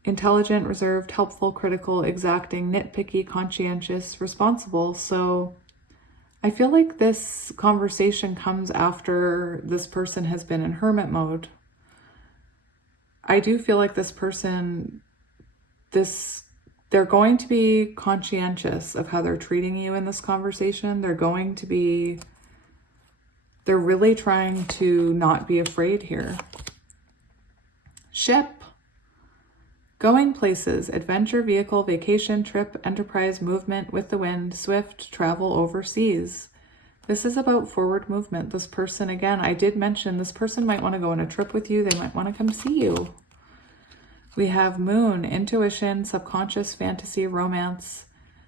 Intelligent, reserved, helpful, critical, exacting, nitpicky, conscientious, responsible. So I feel like this conversation comes after this person has been in hermit mode. I do feel like this person, they're going to be conscientious of how they're treating you in this conversation. They're really trying to not be afraid here. Ship. Going places, adventure, vehicle, vacation, trip, enterprise, movement with the wind, swift, travel overseas. This is about forward movement. This person, again, I did mention this person might want to go on a trip with you. They might want to come see you. We have moon, intuition, subconscious, fantasy, romance,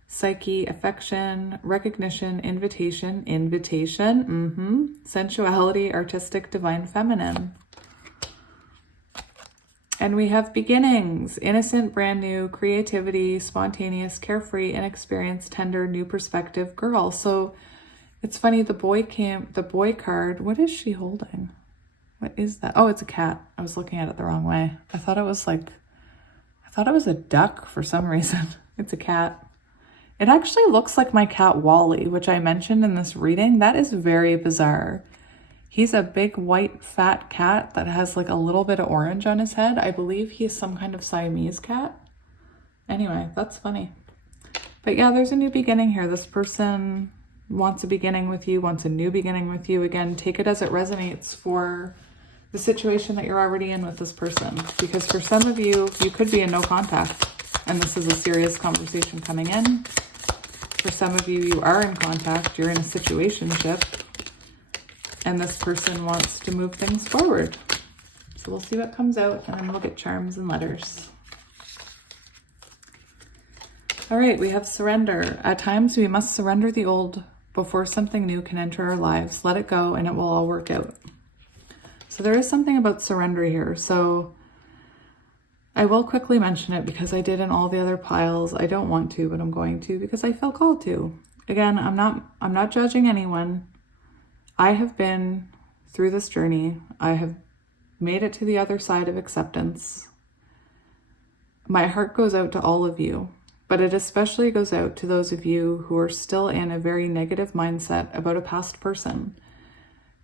psyche, affection, recognition, invitation, sensuality, artistic, divine feminine. And we have beginnings, innocent, brand new, creativity, spontaneous, carefree, inexperienced, tender, new perspective, girl. So it's funny, the boy card, what is she holding? What is that? Oh, it's a cat. I was looking at it the wrong way. I thought it was a duck for some reason. It's a cat. It actually looks like my cat Wally, which I mentioned in this reading. That is very bizarre. He's a big white fat cat that has like a little bit of orange on his head. I believe he's some kind of Siamese cat. Anyway, that's funny. But yeah, there's a new beginning here. This person wants a beginning with you, wants a new beginning with you. Again, take it as it resonates for the situation that you're already in with this person. Because for some of you, you could be in no contact, and this is a serious conversation coming in. For some of you, you are in contact, you're in a situationship, and this person wants to move things forward. So we'll see what comes out, and then we'll get charms and letters. All right, we have surrender. At times, we must surrender the old before something new can enter our lives. Let it go, and it will all work out. So there is something about surrender here. So I will quickly mention it because I did in all the other piles. I don't want to, but I'm going to because I feel called to. Again, I'm not judging anyone. I have been through this journey. I have made it to the other side of acceptance. My heart goes out to all of you, but it especially goes out to those of you who are still in a very negative mindset about a past person.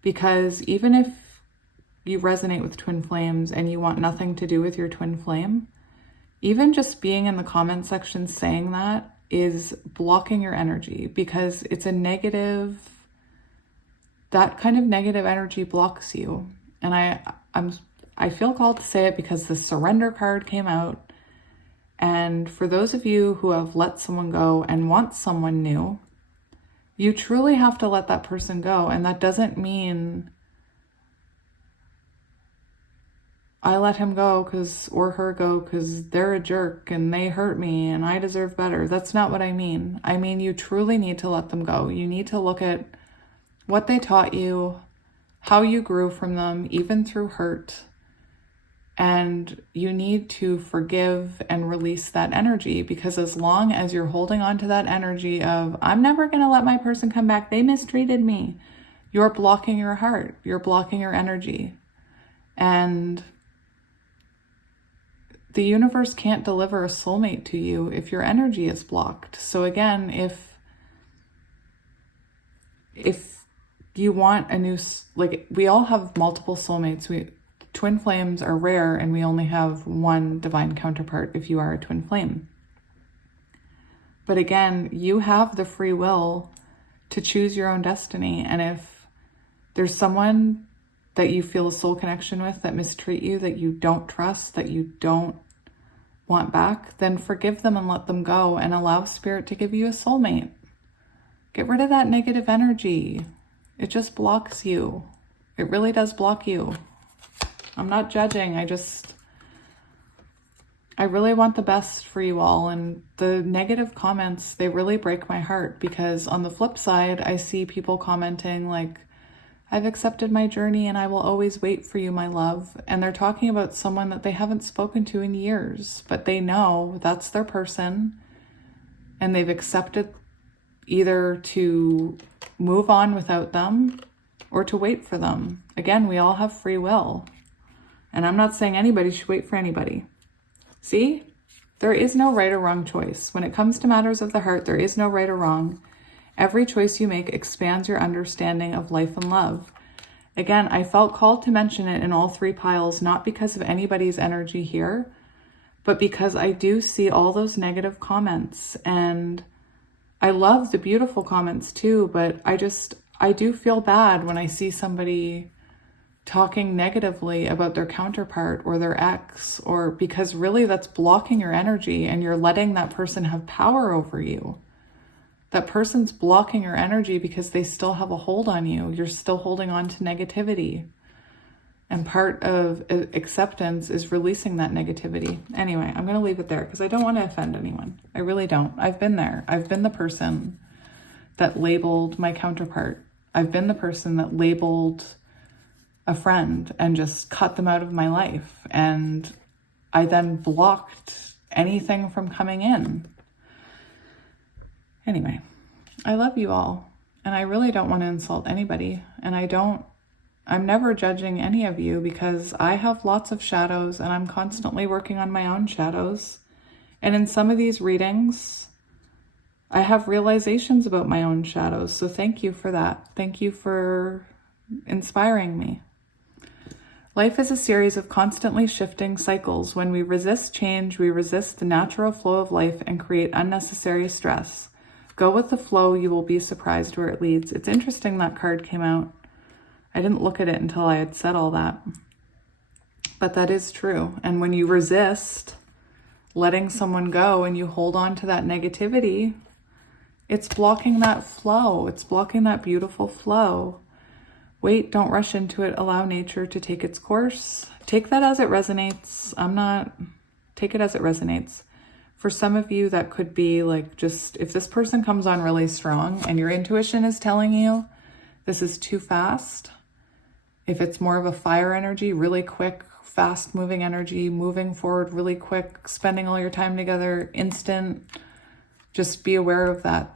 Because even if you resonate with twin flames and you want nothing to do with your twin flame, even just being in the comment section saying that is blocking your energy, because it's a negative, that kind of negative energy blocks you. And I feel called to say it because the surrender card came out. And for those of you who have let someone go and want someone new, you truly have to let that person go. And that doesn't mean I let him go or her go because they're a jerk and they hurt me and I deserve better. That's not what I mean. I mean, you truly need to let them go. You need to look at what they taught you, how you grew from them, even through hurt. And you need to forgive and release that energy, because as long as you're holding on to that energy of, I'm never going to let my person come back, they mistreated me, you're blocking your heart, you're blocking your energy. And the universe can't deliver a soulmate to you if your energy is blocked. So again, if you want a new, like, we all have multiple soulmates. Twin flames are rare, and we only have one divine counterpart if you are a twin flame. But again, you have the free will to choose your own destiny. And if there's someone that you feel a soul connection with that mistreat you, that you don't trust, that you don't want back, then forgive them and let them go and allow spirit to give you a soulmate. Get rid of that negative energy. It just blocks you. It really does block you. I'm not judging. I really want the best for you all. And the negative comments, they really break my heart, because on the flip side, I see people commenting like, I've accepted my journey and I will always wait for you, my love. And they're talking about someone that they haven't spoken to in years, but they know that's their person and they've accepted either to move on without them or to wait for them. Again, we all have free will. And I'm not saying anybody should wait for anybody. See? There is no right or wrong choice. When it comes to matters of the heart, there is no right or wrong. Every choice you make expands your understanding of life and love. Again, I felt called to mention it in all three piles, not because of anybody's energy here, but because I do see all those negative comments. And I love the beautiful comments too, but I do feel bad when I see somebody talking negatively about their counterpart or their ex, or because really that's blocking your energy and you're letting that person have power over you. That person's blocking your energy because they still have a hold on you. You're still holding on to negativity. And part of acceptance is releasing that negativity. Anyway, I'm going to leave it there because I don't want to offend anyone. I really don't. I've been there. I've been the person that labeled my counterpart. I've been the person that labeled a friend and just cut them out of my life. And I then blocked anything from coming in. Anyway, I love you all. And I really don't want to insult anybody. And I'm never judging any of you because I have lots of shadows and I'm constantly working on my own shadows. And in some of these readings, I have realizations about my own shadows. So thank you for that. Thank you for inspiring me. Life is a series of constantly shifting cycles. When we resist change, we resist the natural flow of life and create unnecessary stress. Go with the flow, you will be surprised where it leads. It's interesting that card came out. I didn't look at it until I had said all that. But that is true. And when you resist letting someone go and you hold on to that negativity, it's blocking that flow. It's blocking that beautiful flow. Wait, don't rush into it. Allow nature to take its course. Take that as it resonates. Take it as it resonates. For some of you, that could be like just, if this person comes on really strong and your intuition is telling you this is too fast, if it's more of a fire energy, really quick, fast moving energy, moving forward really quick, spending all your time together, instant, just be aware of that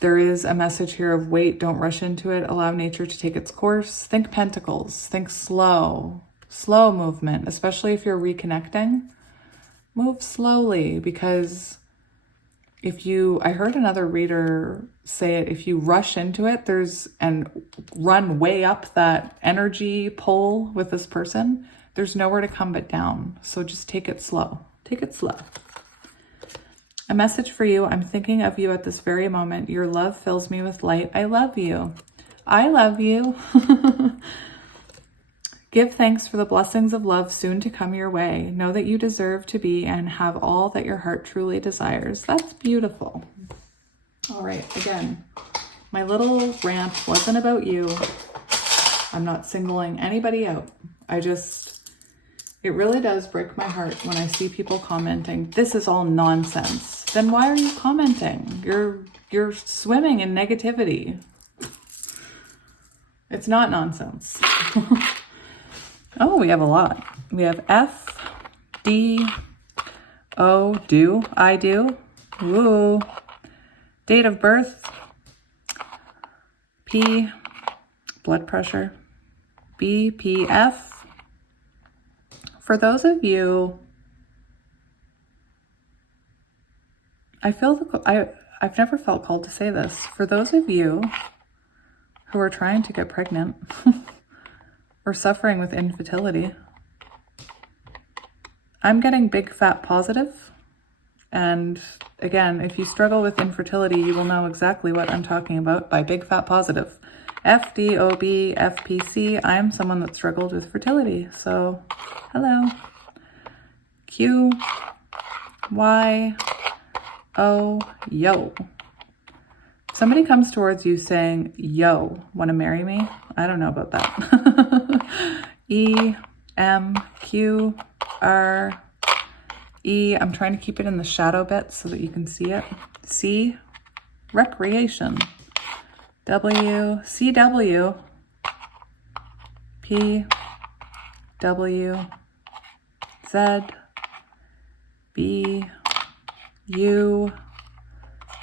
there is a message here of wait, don't rush into it, allow nature to take its course. Think pentacles, think slow movement, especially if you're reconnecting. Move slowly, because I heard another reader say it, if you rush into it, and run way up that energy pull with this person, there's nowhere to come but down. So just take it slow. Take it slow. A message for you. I'm thinking of you at this very moment. Your love fills me with light. I love you. I love you. Give thanks for the blessings of love soon to come your way. Know that you deserve to be and have all that your heart truly desires. That's beautiful. All right, again, my little rant wasn't about you. I'm not singling anybody out. It really does break my heart when I see people commenting, this is all nonsense. Then why are you commenting? You're swimming in negativity. It's not nonsense. Oh, we have a lot. We have F, D, O, do, I do, woo, date of birth, P, blood pressure, B, P, F. For those of you, I've never felt called to say this. For those of you who are trying to get pregnant, or suffering with infertility, I'm getting big fat positive. And again, if you struggle with infertility, you will know exactly what I'm talking about by big fat positive. FDOB, FPC, I'm someone that struggled with fertility. So, hello. Q, Y, O, yo. Somebody comes towards you saying, yo, want to marry me? I don't know about that. E, M, Q, R, E. I'm trying to keep it in the shadow bit so that you can see it. C, recreation. W, C, W, P, W, Z, B, U,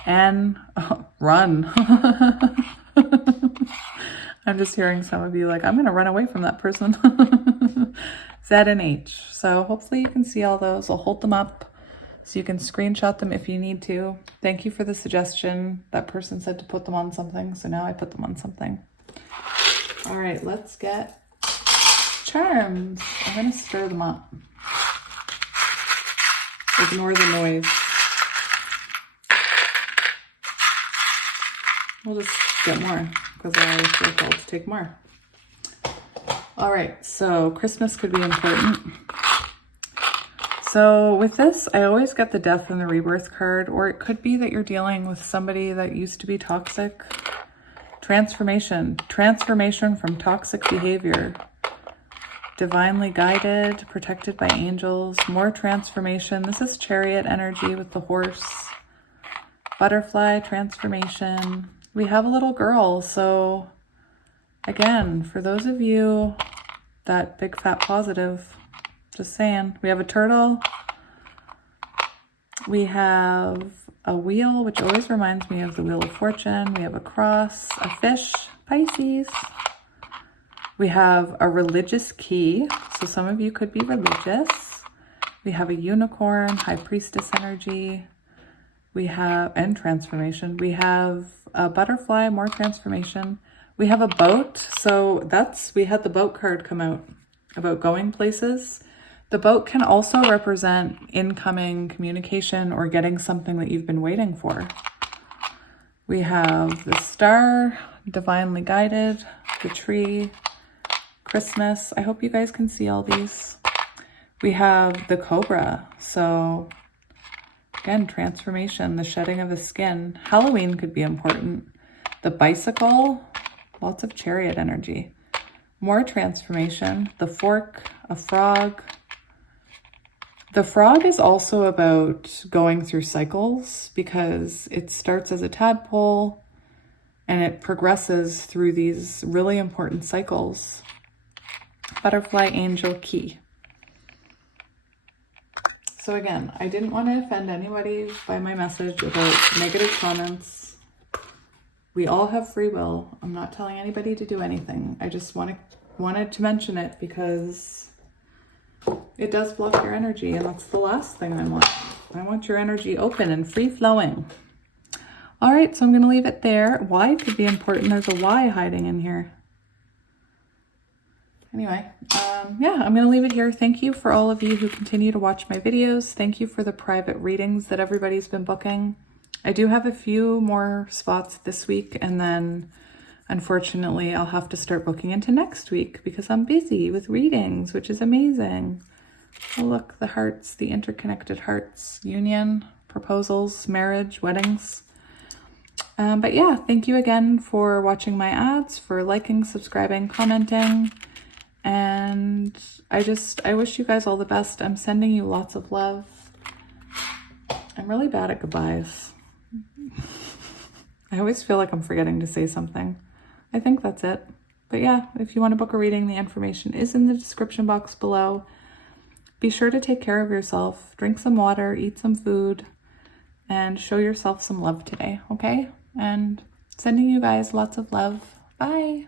N, oh, run. I'm just hearing some of you like, I'm going to run away from that person. Z and H. So hopefully you can see all those. I'll hold them up so you can screenshot them if you need to. Thank you for the suggestion. That person said to put them on something, so now I put them on something. All right, let's get charms. I'm going to stir them up. Ignore the noise. We'll just get more because I always feel called to take more. All right, so Christmas could be important. So with this, I always get the Death and the Rebirth card, or it could be that you're dealing with somebody that used to be toxic. Transformation from toxic behavior. Divinely guided, protected by angels, more transformation. This is Chariot energy with the horse. Butterfly, transformation. We have a little girl, so again, for those of you that big fat positive, just saying. We have a turtle. We have a wheel, which always reminds me of the Wheel of Fortune. We have a cross, a fish, Pisces. We have a religious key. So some of you could be religious. We have a unicorn, High Priestess energy. We have, and transformation. We have a butterfly, more transformation. We have a boat. So we had the boat card come out about going places. The boat can also represent incoming communication or getting something that you've been waiting for. We have the star, divinely guided, the tree, Christmas. I hope you guys can see all these. We have the cobra. So again, transformation, the shedding of the skin. Halloween could be important. The bicycle, lots of chariot energy. More transformation. The fork, a frog. The frog is also about going through cycles because it starts as a tadpole and it progresses through these really important cycles. Butterfly, angel, key. So again, I didn't want to offend anybody by my message about negative comments. We all have free will. I'm not telling anybody to do anything. I just wanted to mention it because it does block your energy, and that's the last thing I want. I want your energy open and free flowing. All right, so I'm going to leave it there. Why could be important. There's a why hiding in here. Anyway, yeah, I'm going to leave it here. Thank you for all of you who continue to watch my videos. Thank you for the private readings that everybody's been booking. I do have a few more spots this week, and then unfortunately I'll have to start booking into next week because I'm busy with readings, which is amazing. Oh, look, the hearts, the interconnected hearts, union, proposals, marriage, weddings. But yeah, thank you again for watching my ads, for liking, subscribing, commenting. And I wish you guys all the best. I'm sending you lots of love. I'm really bad at goodbyes. I always feel like I'm forgetting to say something. I think that's it. But yeah, if you want to book a reading, the information is in the description box below. Be sure to take care of yourself. Drink some water, eat some food, and show yourself some love today, okay? And sending you guys lots of love. Bye.